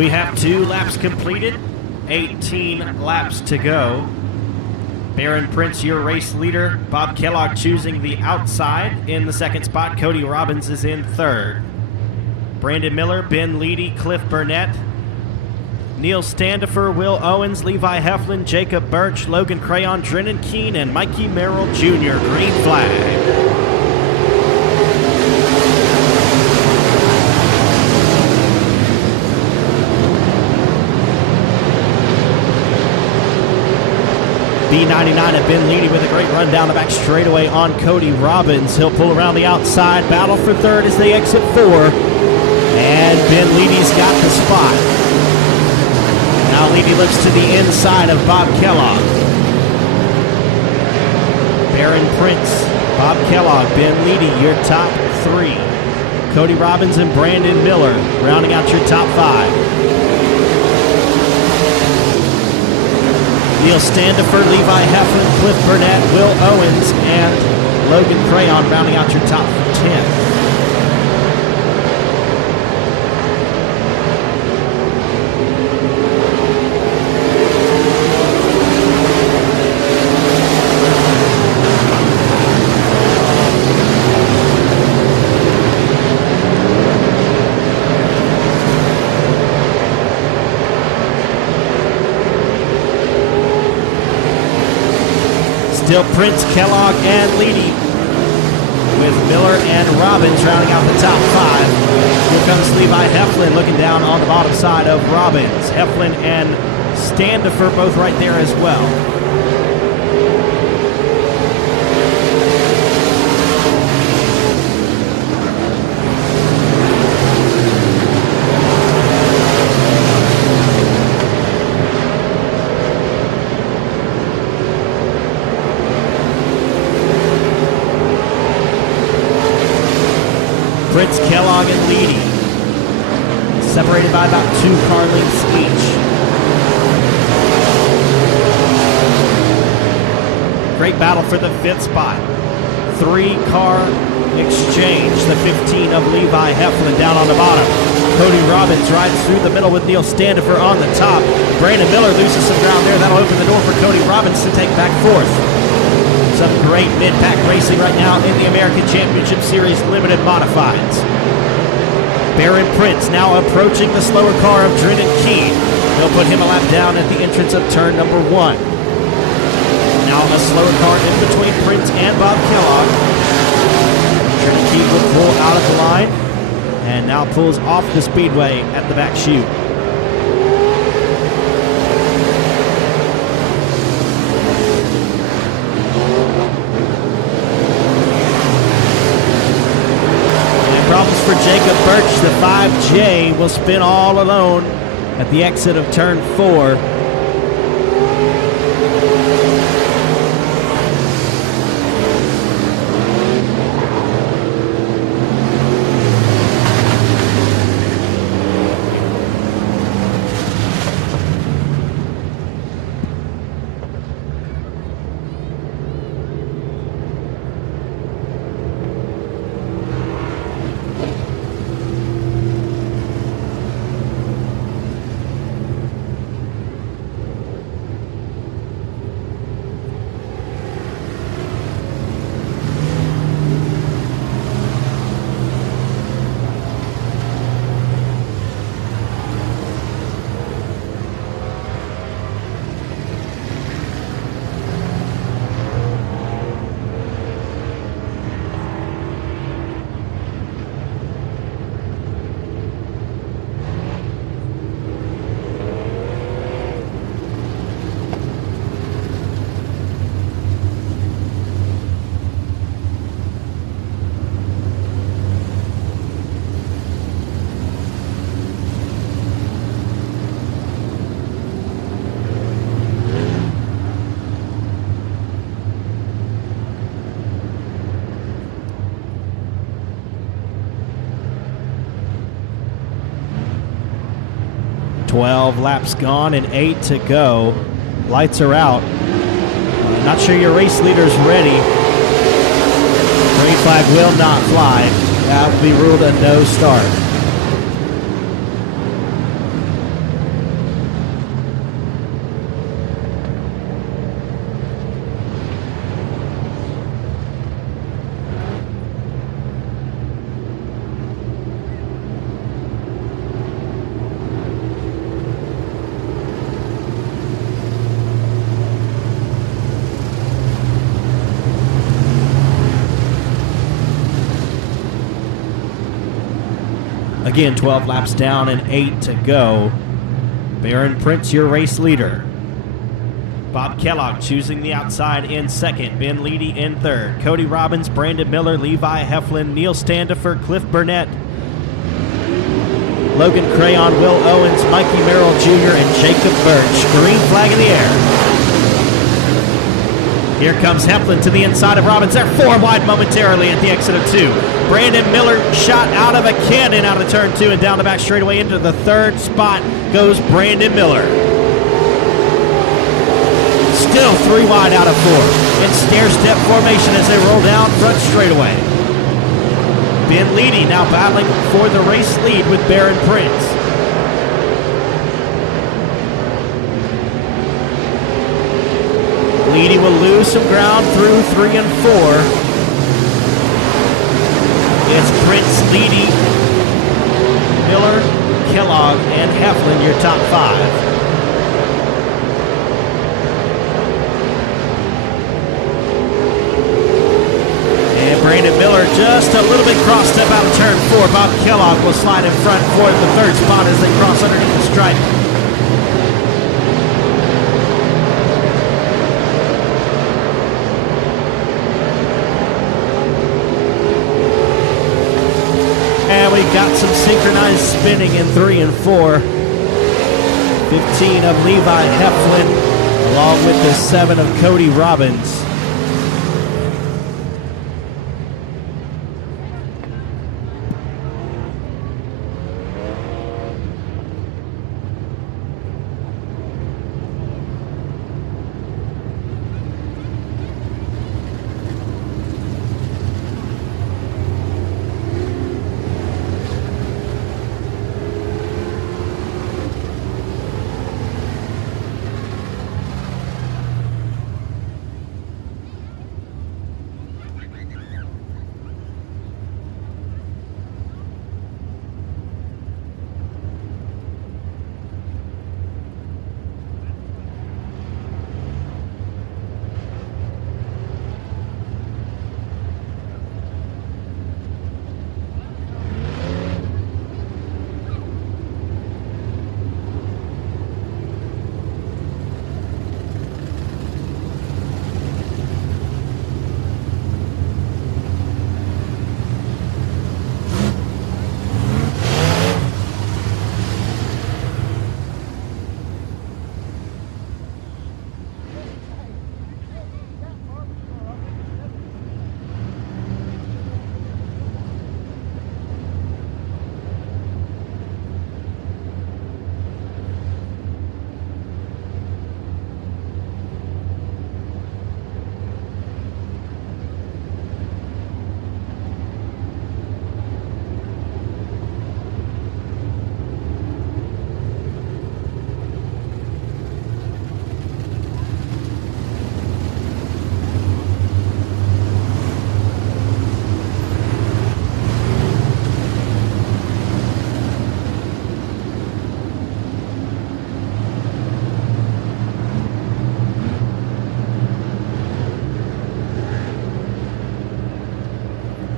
We have 2 laps completed, 18 laps to go. Baron Prince, your race leader. Bob Kellogg choosing the outside in the second spot. Cody Robbins is in third. Brandon Miller, Ben Leedy, Cliff Burnett, Neil Standifer, Will Owens, Levi Heflin, Jacob Birch, Logan Crayon, Drennan Keene, and Mikey Merrill Jr. Green flag. B99 and Ben Leedy with a great run down the back straightaway on Cody Robbins. He'll pull around the outside, battle for third as they exit 4. And Ben Leedy's got the spot. Now Leedy looks to the inside of Bob Kellogg. Baron Prince, Bob Kellogg, Ben Leedy, your top 3. Cody Robbins and Brandon Miller rounding out your top 5. Neil Standifer, Levi Heflin, Cliff Burnett, Will Owens, and Logan Crayon rounding out your top 10. Still Prince, Kellogg, and Leedy, with Miller and Robbins rounding out the top 5. Here comes Levi Heflin looking down on the bottom side of Robbins. Heflin and Standifer both right there as well. Prince, Kellogg, and Leedy, separated by about 2 car lengths each. Great battle for the 5th spot. 3-car exchange, the 15 of Levi Heflin down on the bottom. Cody Robbins rides through the middle with Neil Standifer on the top. Brandon Miller loses some ground there. That'll open the door for Cody Robbins to take back 4th. Some great mid-pack racing right now in the American Championship Series Limited Modifieds. Baron Prince now approaching the slower car of Drennan Keene. They'll put him a lap down at the entrance of turn number 1. Now a slower car in between Prince and Bob Kellogg. Drennan Keene will pull out of the line and now pulls off the speedway at the back chute. Problems for Jacob Birch. The 5J will spin all alone at the exit of turn 4. .12 laps gone and 8 to go. Lights are out. Not sure your race leader's ready. Green flag will not fly. That will be ruled a no start. Again, 12 laps down and 8 to go. Baron Prince, your race leader. Bob Kellogg choosing the outside in second. Ben Leedy in third. Cody Robbins, Brandon Miller, Levi Heflin, Neil Standifer, Cliff Burnett, Logan Crayon, Will Owens, Mikey Merrill Jr., and Jacob Birch. Green flag in the air. Here comes Heflin to the inside of Robbins. They're 4 wide momentarily at the exit of 2. Brandon Miller shot out of a cannon out of turn 2 and down the back straightaway into the third spot goes Brandon Miller. Still 3 wide out of 4. In stair-step formation as they roll down front straightaway. Ben Leedy now battling for the race lead with Baron Prince. Leedy will lose some ground through 3 and 4. It's Prince, Leedy, Miller, Kellogg, and Heflin, your top 5. Brandon Miller just a little bit crossed up out of turn 4. Bob Kellogg will slide in front for the third spot as they cross underneath the stripe. And we got some synchronized spinning in 3 and 4. 15 of Levi Heflin along with the 7 of Cody Robbins.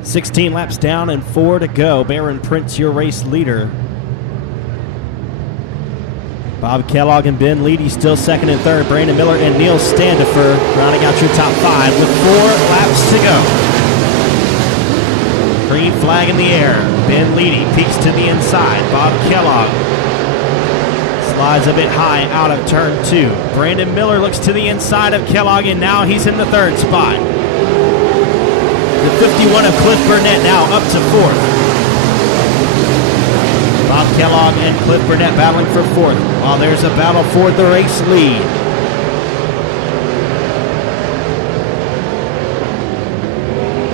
.16 laps down and 4 to go. Baron Prince, your race leader. Bob Kellogg and Ben Leedy still second and third. Brandon Miller and Neil Standifer rounding out your top 5 with 4 laps to go. Green flag in the air. Ben Leedy peeks to the inside. Bob Kellogg slides a bit high out of turn 2. Brandon Miller looks to the inside of Kellogg, and now he's in the third spot. The 51 of Cliff Burnett now up to 4th. Bob Kellogg and Cliff Burnett battling for 4th, while there's a battle for the race lead.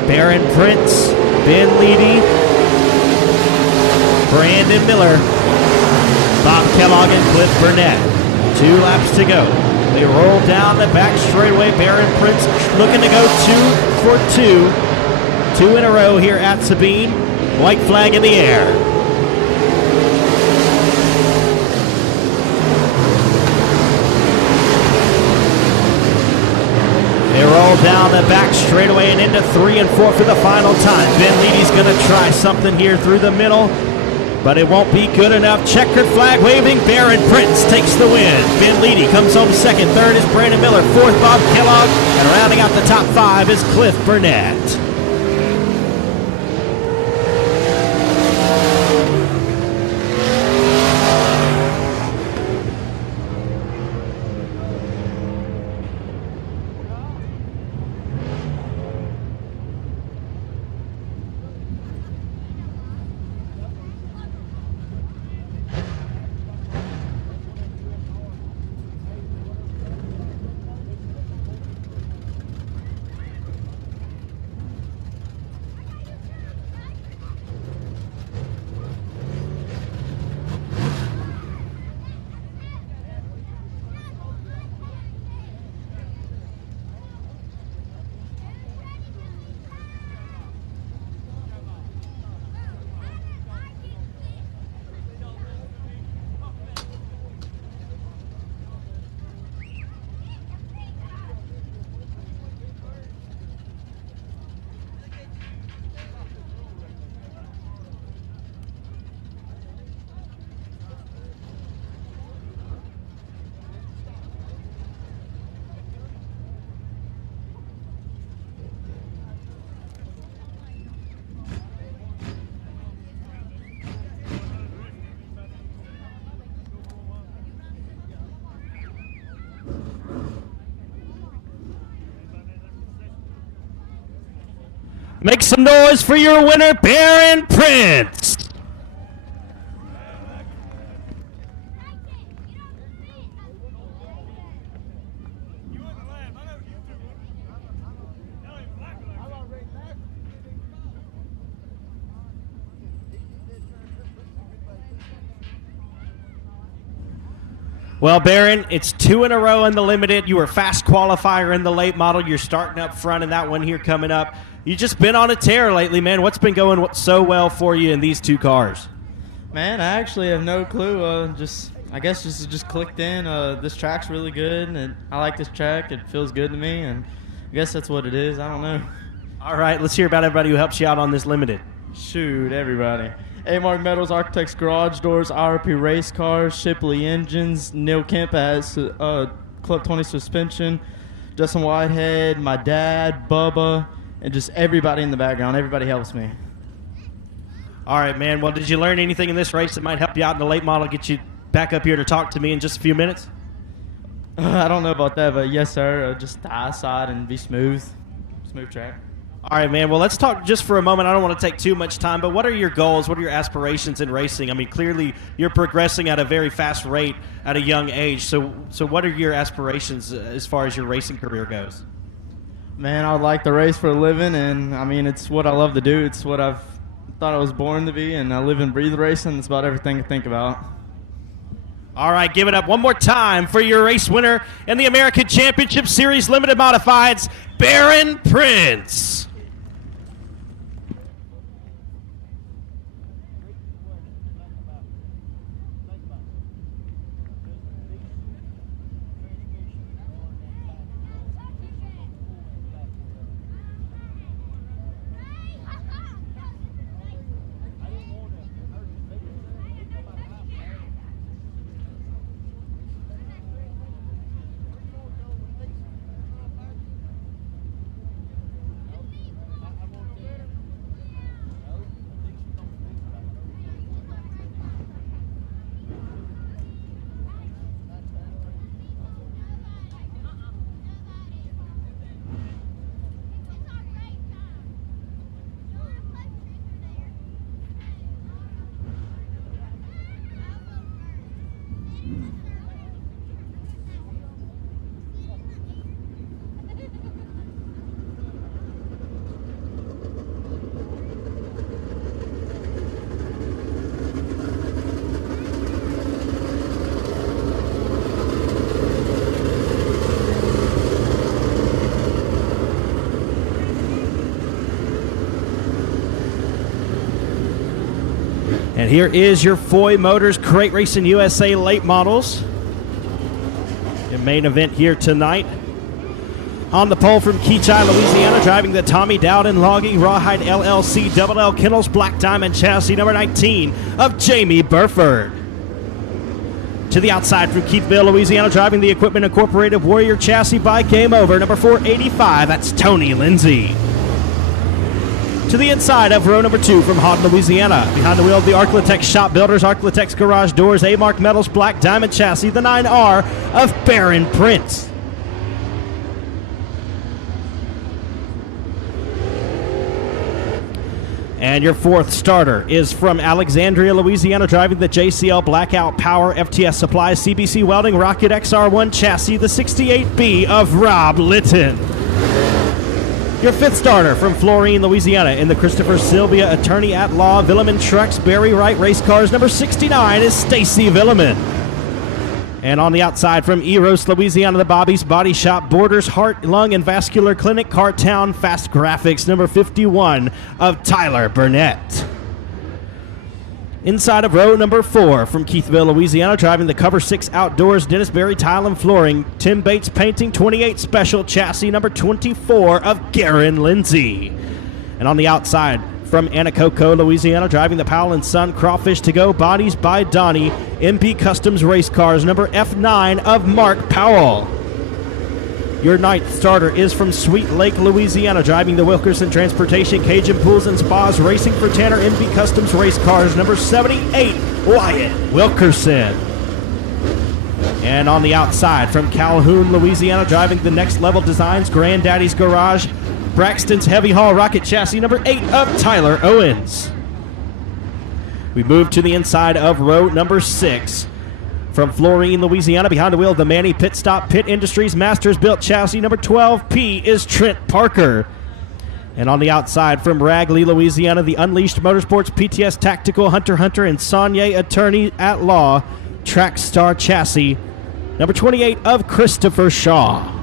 Baron Prince, Ben Leedy, Brandon Miller, Bob Kellogg and Cliff Burnett. 2 laps to go. They roll down the back straightaway. Baron Prince looking to go 2 for 2. 2 in a row here at Sabine. White flag in the air. They roll down the back straightaway and into 3 and 4 for the final time. Ben Leedy's going to try something here through the middle. but it won't be good enough. Checkered flag waving. Baron Prince takes the win. Ben Leedy comes home second. Third is Brandon Miller. Fourth, Bob Kellogg. And rounding out the top 5 is Cliff Burnett. Make some noise for your winner, Baron Prince. Well, Baron, it's 2 in a row in the limited. You were fast qualifier in the late model. You're starting up front in that one here coming up. You've just been on a tear lately, man. What's been going so well for you in these 2 cars? Man, I actually have no clue. I guess this has just clicked in. This track's really good, and I like this track. It feels good to me, and I guess that's what it is. I don't know. All right, let's hear about everybody who helps you out on this limited. Shoot, everybody. A-Mark Metals, Architects Garage Doors, IRP Race Cars, Shipley Engines, Neil Kemp has Club 20 Suspension, Justin Whitehead, my dad, Bubba, and just everybody in the background. Everybody helps me. All right, man. Well, did you learn anything in this race that might help you out in the late model, get you back up here to talk to me in just a few minutes? I don't know about that, but yes, sir. Just the eyesight and be smooth. Smooth track. All right, man. Well, let's talk just for a moment. I don't want to take too much time, but what are your goals? What are your aspirations in racing? I mean, clearly you're progressing at a very fast rate at a young age. So what are your aspirations as far as your racing career goes? Man, I would like to race for a living, and, I mean, it's what I love to do. It's what I've thought I was born to be, and I live and breathe racing. That's about everything I think about. All right, give it up one more time for your race winner in the American Championship Series Limited Modifieds, Baron Prince. And here is your Foy Motors Crate Racing USA late models. Your main event here tonight. On the pole from Keachai, Louisiana, driving the Tommy Dowden Logging Rawhide LLC Double L Kennels Black Diamond Chassis number 19 of Jamie Burford. To the outside from Keithville, Louisiana, driving the Equipment Incorporated Warrior Chassis by Game Over, number 485, that's Tony Lindsay. To the inside of row number 2 from Houghton, Louisiana, behind the wheel of the Arclitex Shop Builders, Arclitex Garage Doors, A-Mark Metals Black Diamond Chassis, the 9R of Baron Prince. And your fourth starter is from Alexandria, Louisiana, driving the JCL Blackout Power FTS Supply CBC Welding Rocket XR1 chassis, the 68B of Rob Litton. Your fifth starter from Florine, Louisiana, in the Christopher Sylvia Attorney at Law Villeman Trucks Barry Wright Race Cars, number 69 is Stacy Villeman. And on the outside from Eros, Louisiana, the Bobby's Body Shop Borders Heart, Lung, and Vascular Clinic, Cartown Fast Graphics, number 51 of Tyler Burnett. Inside of row number 4 from Keithville, Louisiana, driving the Cover 6 Outdoors, Dennis Berry Tile and Flooring, Tim Bates Painting, 28 Special Chassis, number 24 of Garen Lindsay. And on the outside, from Anacoco, Louisiana, driving the Powell & Son Crawfish To Go Bodies by Donnie, MP Customs Race Cars, number F9 of Mark Powell. Your ninth starter is from Sweet Lake, Louisiana, driving the Wilkerson Transportation Cajun Pools and Spas, Racing for Tanner, MP Customs Race Cars, number 78, Wyatt Wilkerson. And on the outside, from Calhoun, Louisiana, driving the Next Level Designs Granddaddy's Garage, Braxton's Heavy Haul Rocket Chassis, number 8 of Tyler Owens. We move to the inside of row number 6. From Florine, Louisiana, behind the wheel of the Manny Pit Stop Pit Industries Masters Built Chassis, number 12P is Trent Parker. And on the outside, from Ragley, Louisiana, the Unleashed Motorsports PTS Tactical Hunter and Saunier Attorney at Law Track Star Chassis, number 28 of Christopher Shaw.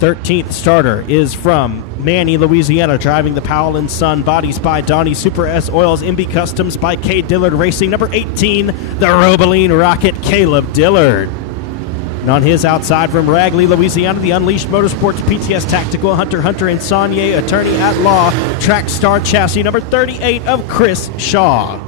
13th starter is from Manny, Louisiana, driving the Powell & Son Bodies by Donnie Super S Oils MB Customs by K. Dillard Racing, number 18, the Robaline Rocket, Caleb Dillard. And on his outside from Ragley, Louisiana, the Unleashed Motorsports PTS Tactical Hunter and Saunier Attorney at Law Track Star Chassis, number 38 of Chris Shaw.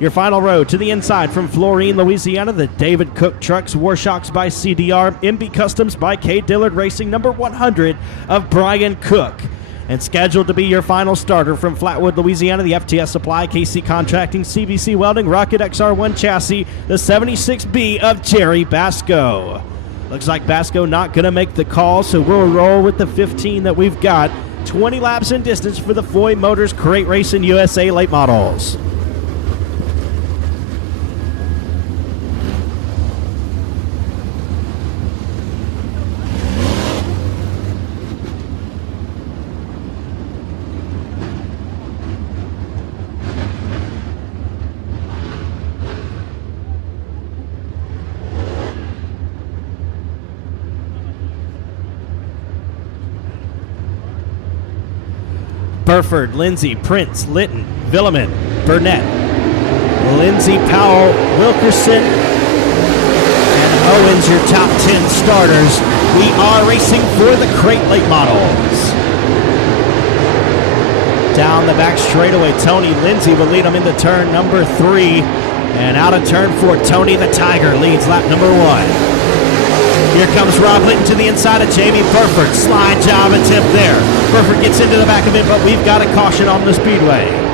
Your final row to the inside from Florine, Louisiana, the David Cook Trucks Warshocks by CDR, MB Customs by K. Dillard Racing, number 100 of Brian Cook. And scheduled to be your final starter from Flatwood, Louisiana, the FTS Supply, KC Contracting, CBC Welding, Rocket XR1 Chassis, the 76B of Jerry Basco. Looks like Basco not going to make the call, so we'll roll with the 15 that we've got. 20 laps in distance for the Foy Motors Crate Racing USA Late Models. Burford, Lindsay, Prince, Litton, Villeman, Burnett, Lindsay, Powell, Wilkerson, and Owens, your top 10 starters. We are racing for the Crate Late Models. Down the back straightaway, Tony Lindsay will lead them into turn number 3. And out of turn 4, Tony the Tiger leads lap number 1. Here comes Rob Litton to the inside of Jamie Burford. Slide job attempt there. Burford gets into the back of it, but we've got a caution on the Speedway.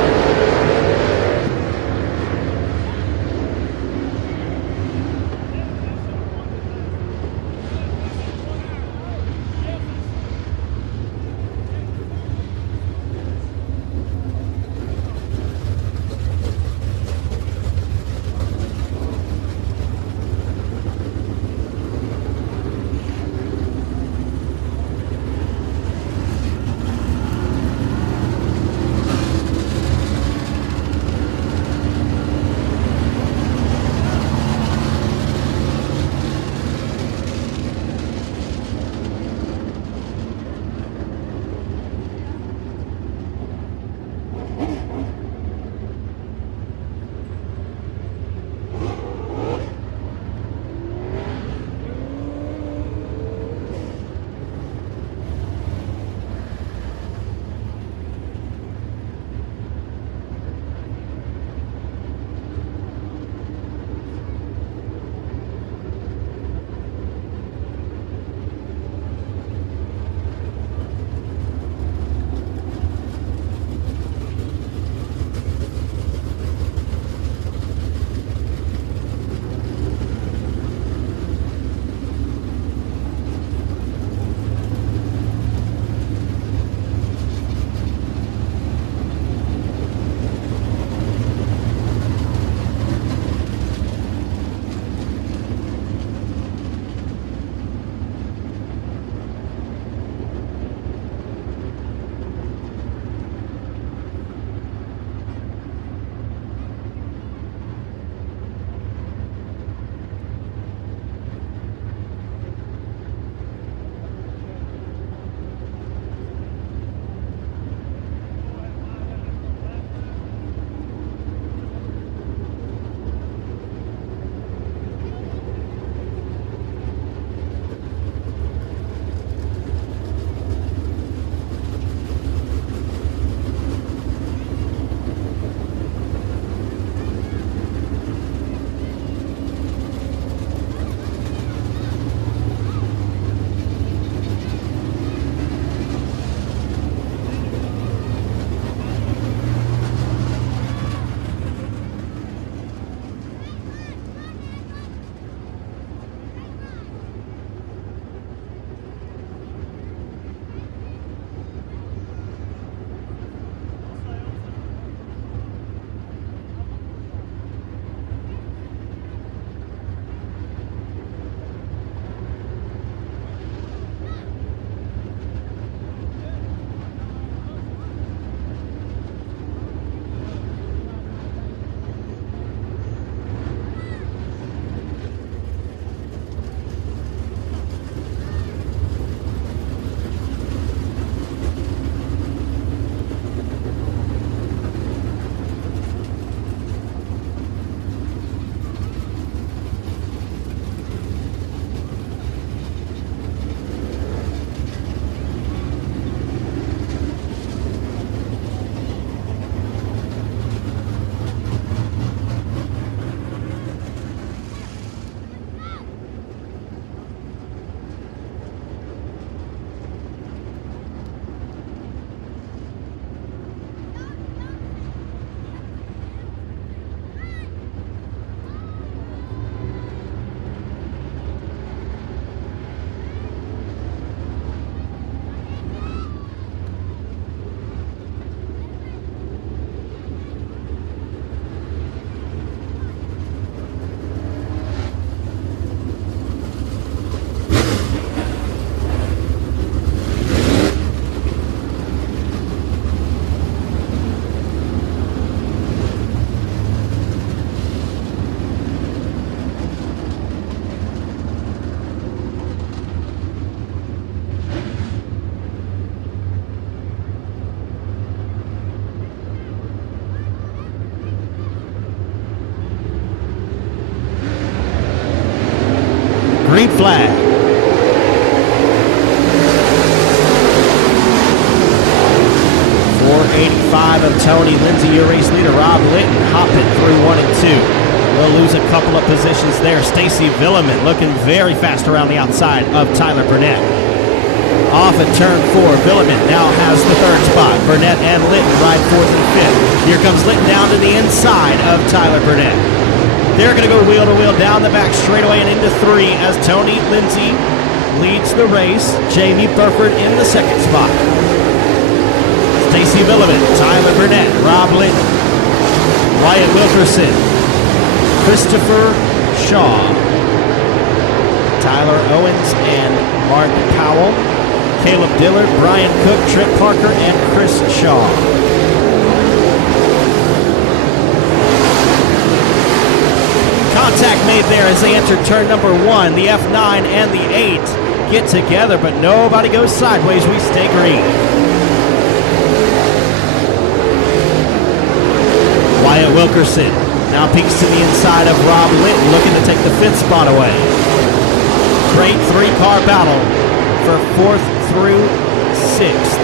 flag. .485 of Tony Lindsay, your race leader. Rob Litton hopping through 1 and 2. We'll lose a couple of positions there. Stacy Villeman looking very fast around the outside of Tyler Burnett. Off at turn 4, Villeman now has the 3rd spot. Burnett and Litton ride 4th and 5th. Here comes Litton down to the inside of Tyler Burnett. They're going to go wheel to wheel down the back straightaway and into 3 as Tony Lindsay leads the race. Jamie Burford in the 2nd spot. Stacy Villeman, Tyler Burnett, Rob Litton, Wyatt Wilkerson, Christopher Shaw, Tyler Owens and Mark Powell, Caleb Dillard, Brian Cook, Trent Parker, and Chris Shaw. Contact made there as they enter turn number 1. The F9 and the 8 get together, but nobody goes sideways. We stay green. Wyatt Wilkerson now peeks to the inside of Rob Litton, looking to take the 5th spot away. Great 3-car battle for 4th through 6th.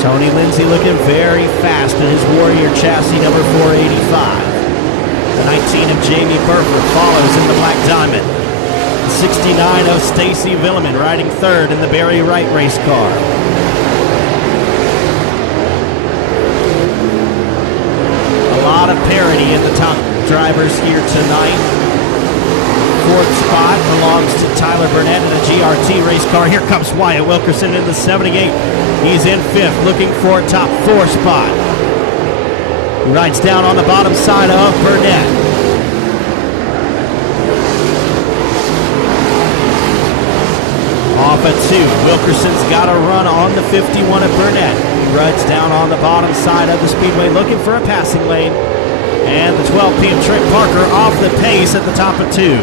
Tony Lindsay looking very fast in his Warrior chassis, number 485. The 19 of Jamie Burford follows in the Black Diamond. The 69 of Stacy Villeman riding 3rd in the Barry Wright race car. A lot of parity in the top drivers here tonight. 4th spot belongs to Tyler Burnett in a GRT race car. Here comes Wyatt Wilkerson in the 78. He's in 5th, looking for a top 4 spot. He rides down on the bottom side of Burnett. Off at 2. Wilkerson's got a run on the 51 of Burnett. He rides down on the bottom side of the Speedway, looking for a passing lane. And the 12 p.m. Trent Parker off the pace at the top of 2.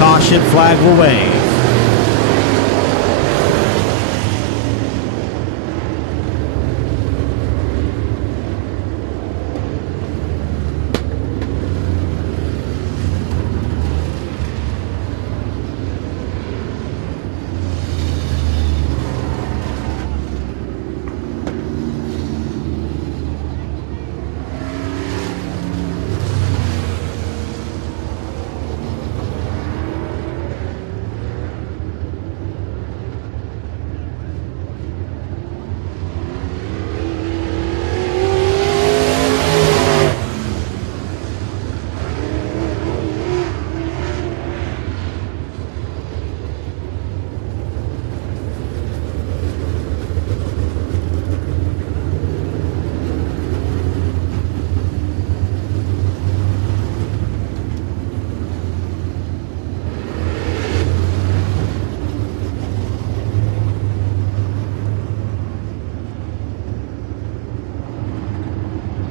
Caution flag will wave.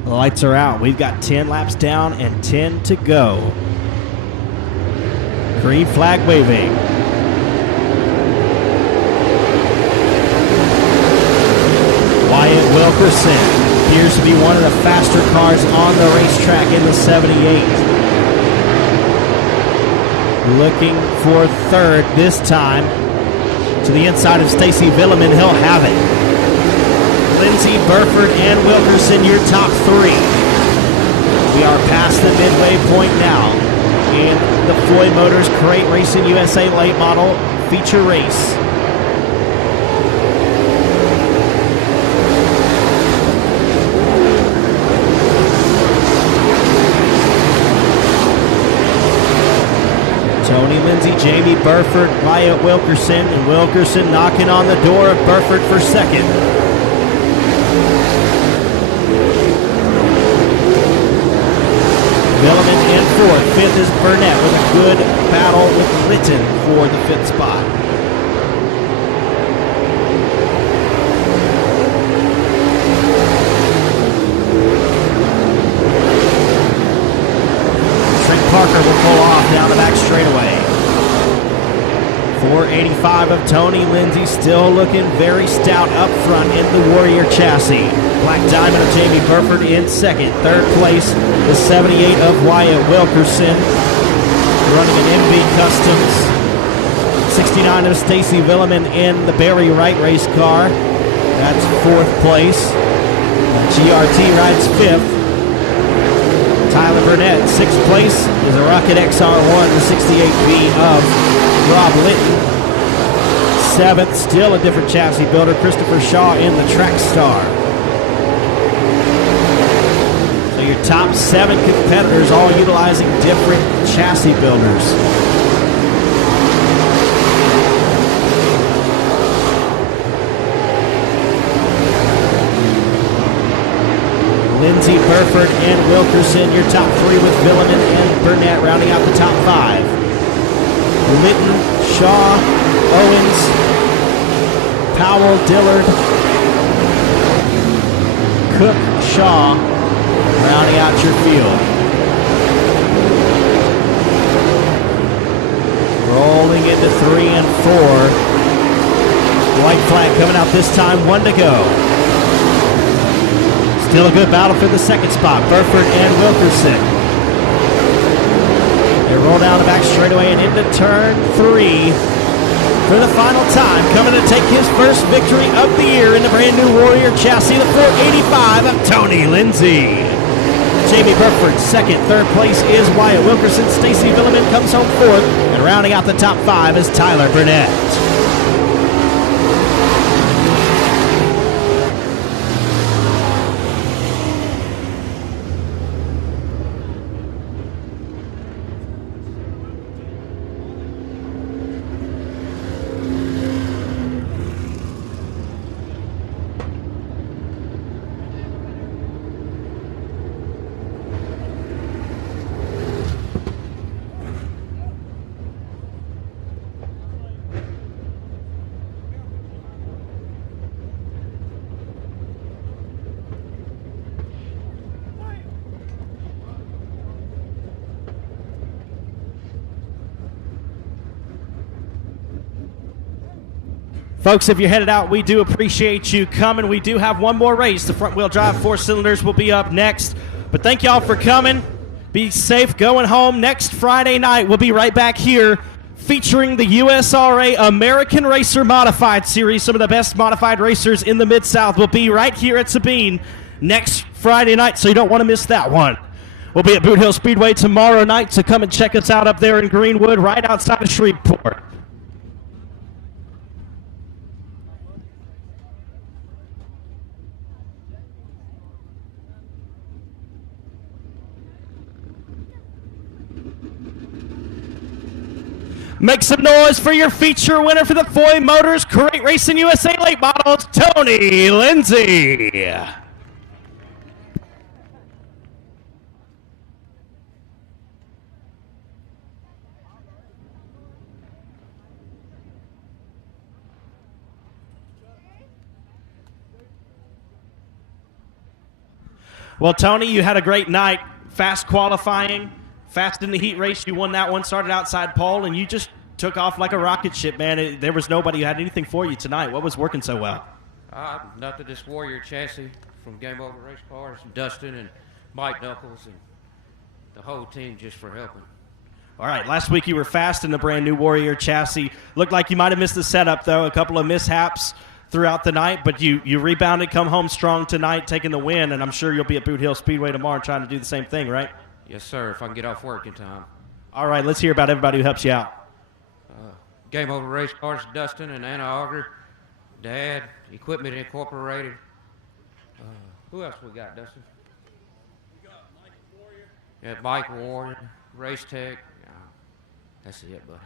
The lights are out. We've got 10 laps down and 10 to go. Green flag waving. Wyatt Wilkerson appears to be one of the faster cars on the racetrack in the 78. Looking for 3rd this time. To the inside of Stacy Villeman, he'll have it. Lindsay, Burford, and Wilkerson, your top 3. We are past the midway point now in the Floyd Motors Crate Racing USA late model feature race. Tony Lindsay, Jamie Burford, Wyatt Wilkerson, and Wilkerson knocking on the door of Burford for 2nd. Villeman in 4th. 5th is Burnett with a good battle with Litton for the 5th spot. Trent Parker 485 of Tony Lindsay, still looking very stout up front in the Warrior chassis. Black Diamond of Jamie Burford in second. Third place, the 78 of Wyatt Wilkerson, running an MB Customs. 69 of Stacy Villeman in the Barry Wright race car. That's fourth place. GRT rides fifth. Tyler Burnett, sixth place, is a Rocket XR1, the 68B of Rob Litton. Seventh, still a different chassis builder, Christopher Shaw in the Track Star. So your top 7 competitors all utilizing different chassis builders. Lindsay, Burford, and Wilkerson, your top 3 with Villeman and Burnett rounding out the top 5. Litton, Shaw, Owens, Powell, Dillard, Cook, Shaw, rounding out your field. Rolling into 3 and 4. White flag coming out this time, 1 to go. Still a good battle for the second spot, Burford and Wilkerson. They roll down the back straightaway and into turn 3 for the final time. Coming to take his first victory of the year in the brand new Warrior chassis, the 485 of Tony Lindsay. Jamie Burford second. Third place is Wyatt Wilkerson. Stacy Villeman comes home fourth. And rounding out the top 5 is Tyler Burnett. Folks, if you're headed out, we do appreciate you coming. We do have one more race. The front-wheel drive 4 cylinders will be up next. But thank y'all for coming. Be safe going home. Next Friday night, we'll be right back here featuring the USRA American Racer Modified Series. Some of the best modified racers in the Mid-South will be right here at Sabine next Friday night, so you don't want to miss that one. We'll be at Boot Hill Speedway tomorrow night, so come and check us out up there in Greenwood, right outside of Shreveport. Make some noise for your feature winner for the Foy Motors Crate Racing USA Late Models, Tony Lindsay. Well, Tony, you had a great night. Fast qualifying. Fast in the heat race, you won that one, started outside pole, and you just took off like a rocket ship, man. There was nobody who had anything for you tonight. What was working so well? Nothing, this Warrior chassis from Game Over Race Cars, Dustin and Mike Knuckles, and the whole team just for helping. All right, last week you were fast in the brand new Warrior chassis. Looked like you might have missed the setup, though. A couple of mishaps throughout the night, but you rebounded, come home strong tonight, taking the win, and I'm sure you'll be at Boot Hill Speedway tomorrow trying to do the same thing, right? Yes, sir, if I can get off work in time. All right, let's hear about everybody who helps you out. Game Over Race Cars, Dustin and Anna Auger, Dad, Equipment Incorporated. Who else we got, Dustin? We got Mike Warrior. Yeah, Mike Warrior, Race Tech. That's it, buddy.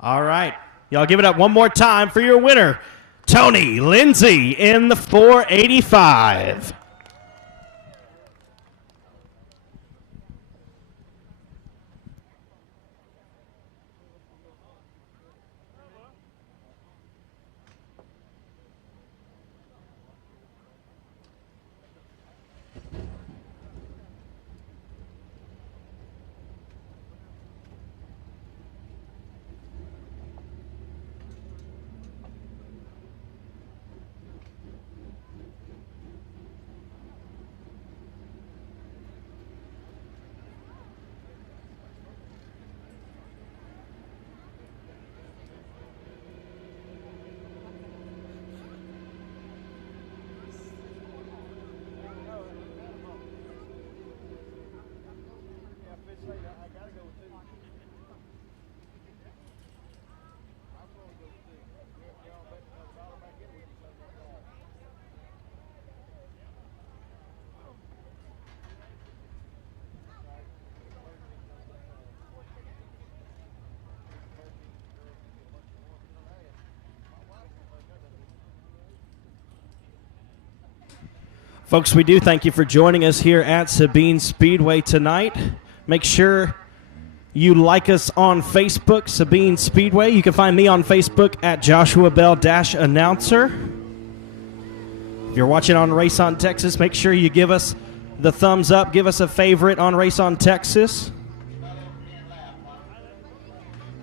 All right, y'all give it up one more time for your winner, Tony Lindsay in the 485. Folks, we do thank you for joining us here at Sabine Speedway tonight. Make sure you like us on Facebook, Sabine Speedway. You can find me on Facebook at Joshua Bell-Announcer. If you're watching on Race on Texas, make sure you give us the thumbs up. Give us a favorite on Race on Texas.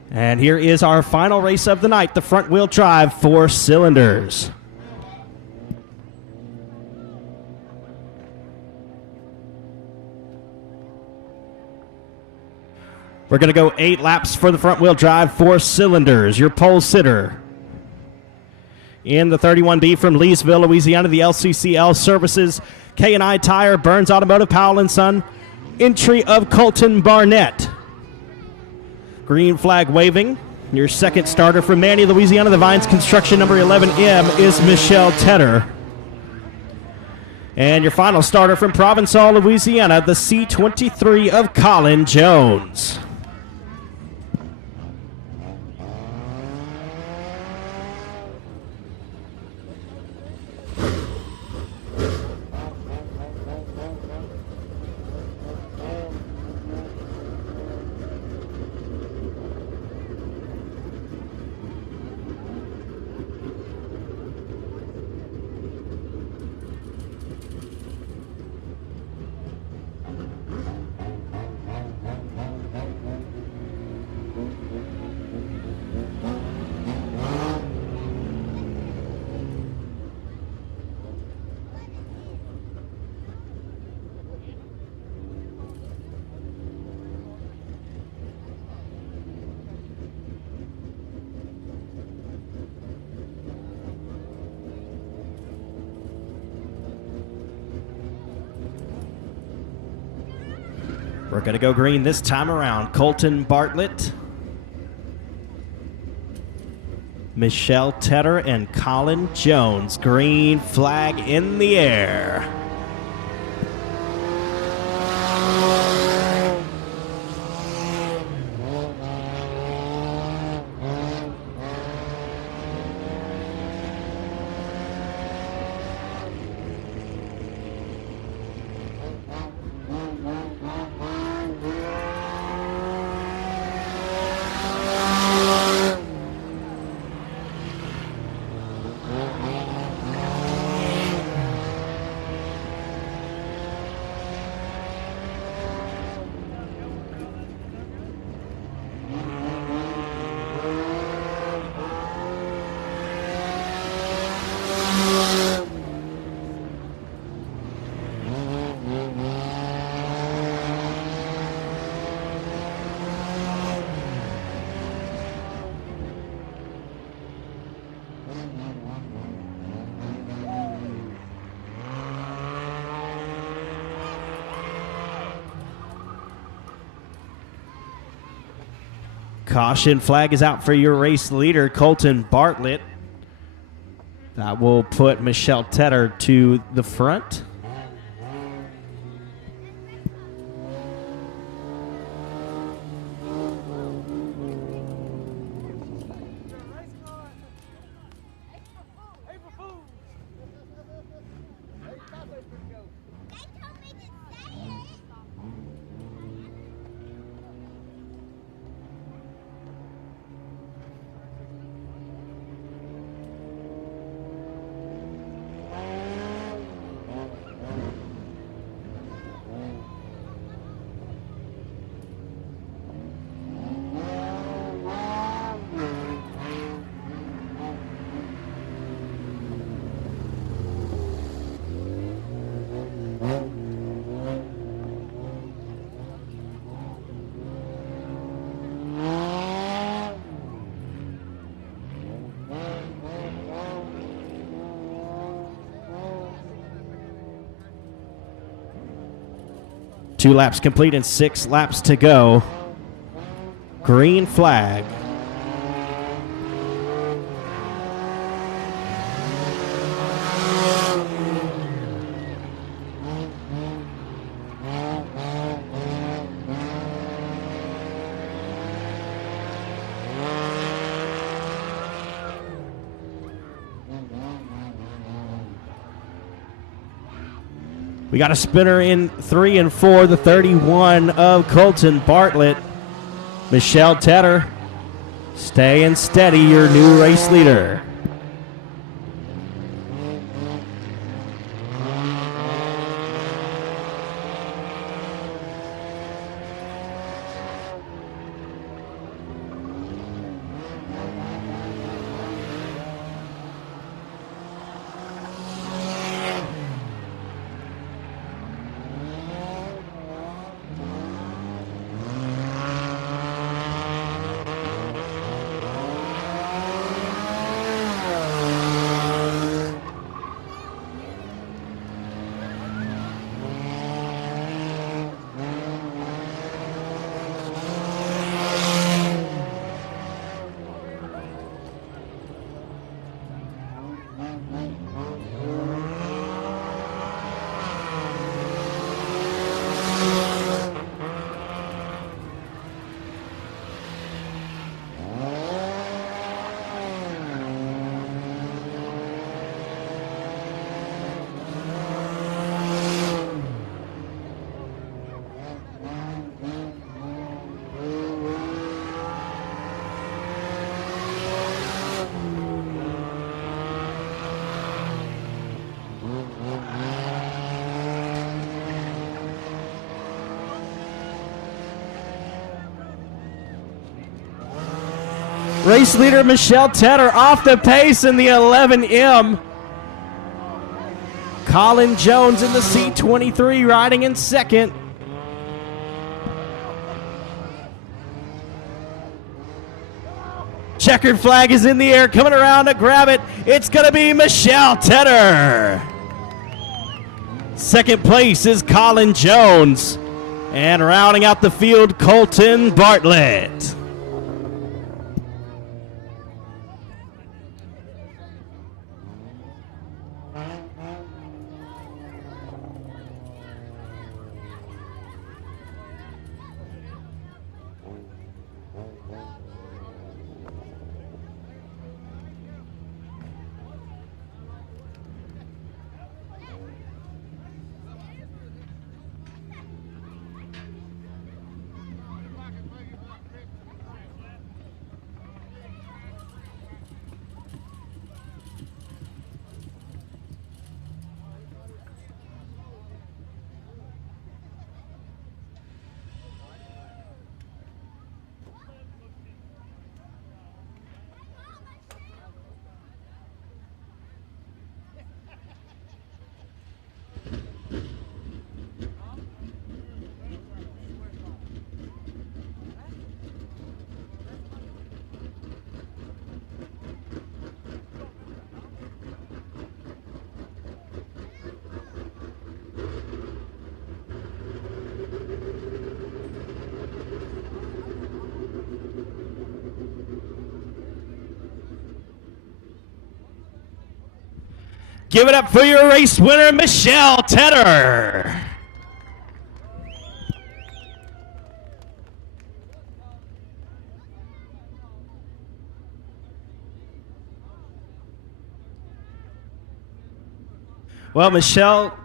And here is our final race of the night, the front-wheel drive 4 cylinders. We're going to go 8 laps for the front-wheel drive 4 cylinders. Your pole sitter in the 31B from Leesville, Louisiana, the LCCL Services, K&I Tire, Burns Automotive, Powell & Son, entry of Colton Barnett. Green flag waving. Your second starter from Manny, Louisiana, the Vines Construction number 11M is Michelle Tedder. And your final starter from Provençal, Louisiana, the C23 of Colin Jones. We're going to go green this time around. Colton Bartlett, Michelle Tedder, and Colin Jones. Green flag in the air. Caution flag is out for your race leader, Colton Bartlett. That will put Michelle Tedder to the front. Two laps complete and 6 laps to go. Green flag. We got a spinner in 3 and 4, the 31 of Colton Bartlett. Michelle Tedder staying steady, your new race leader. Race leader Michelle Tedder off the pace in the 11M. Colin Jones in the C23 riding in second. Checkered flag is in the air, coming around to grab it. It's going to be Michelle Tedder. Second place is Colin Jones. And rounding out the field, Colton Bartlett. Give it up for your race winner, Michelle Tedder. Well, Michelle,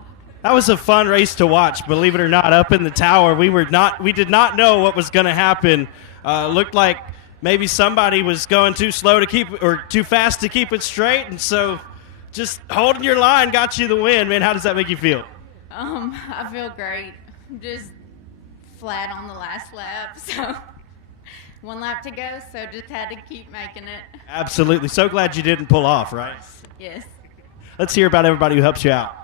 that was a fun race to watch. Believe it or not, up in the tower, we did not know what was going to happen. Looked like maybe somebody was going too slow to keep, or too fast to keep it straight, and so just holding your line got you the win, man. How does that make you feel? I feel great. I'm just flat on the last lap, so one lap to go, so just had to keep making it. Absolutely. So glad you didn't pull off, right? Yes. Let's hear about everybody who helps you out.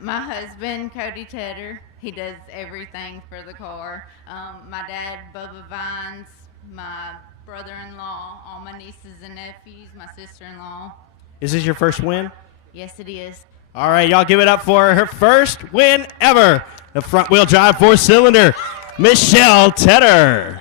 My husband, Cody Tedder, he does everything for the car. My dad, Bubba Vines, my brother-in-law, all my nieces and nephews, my sister-in-law. Is this your first win? Yes, it is. All right, y'all give it up for her first win ever. The front-wheel drive four-cylinder, Michelle Tedder.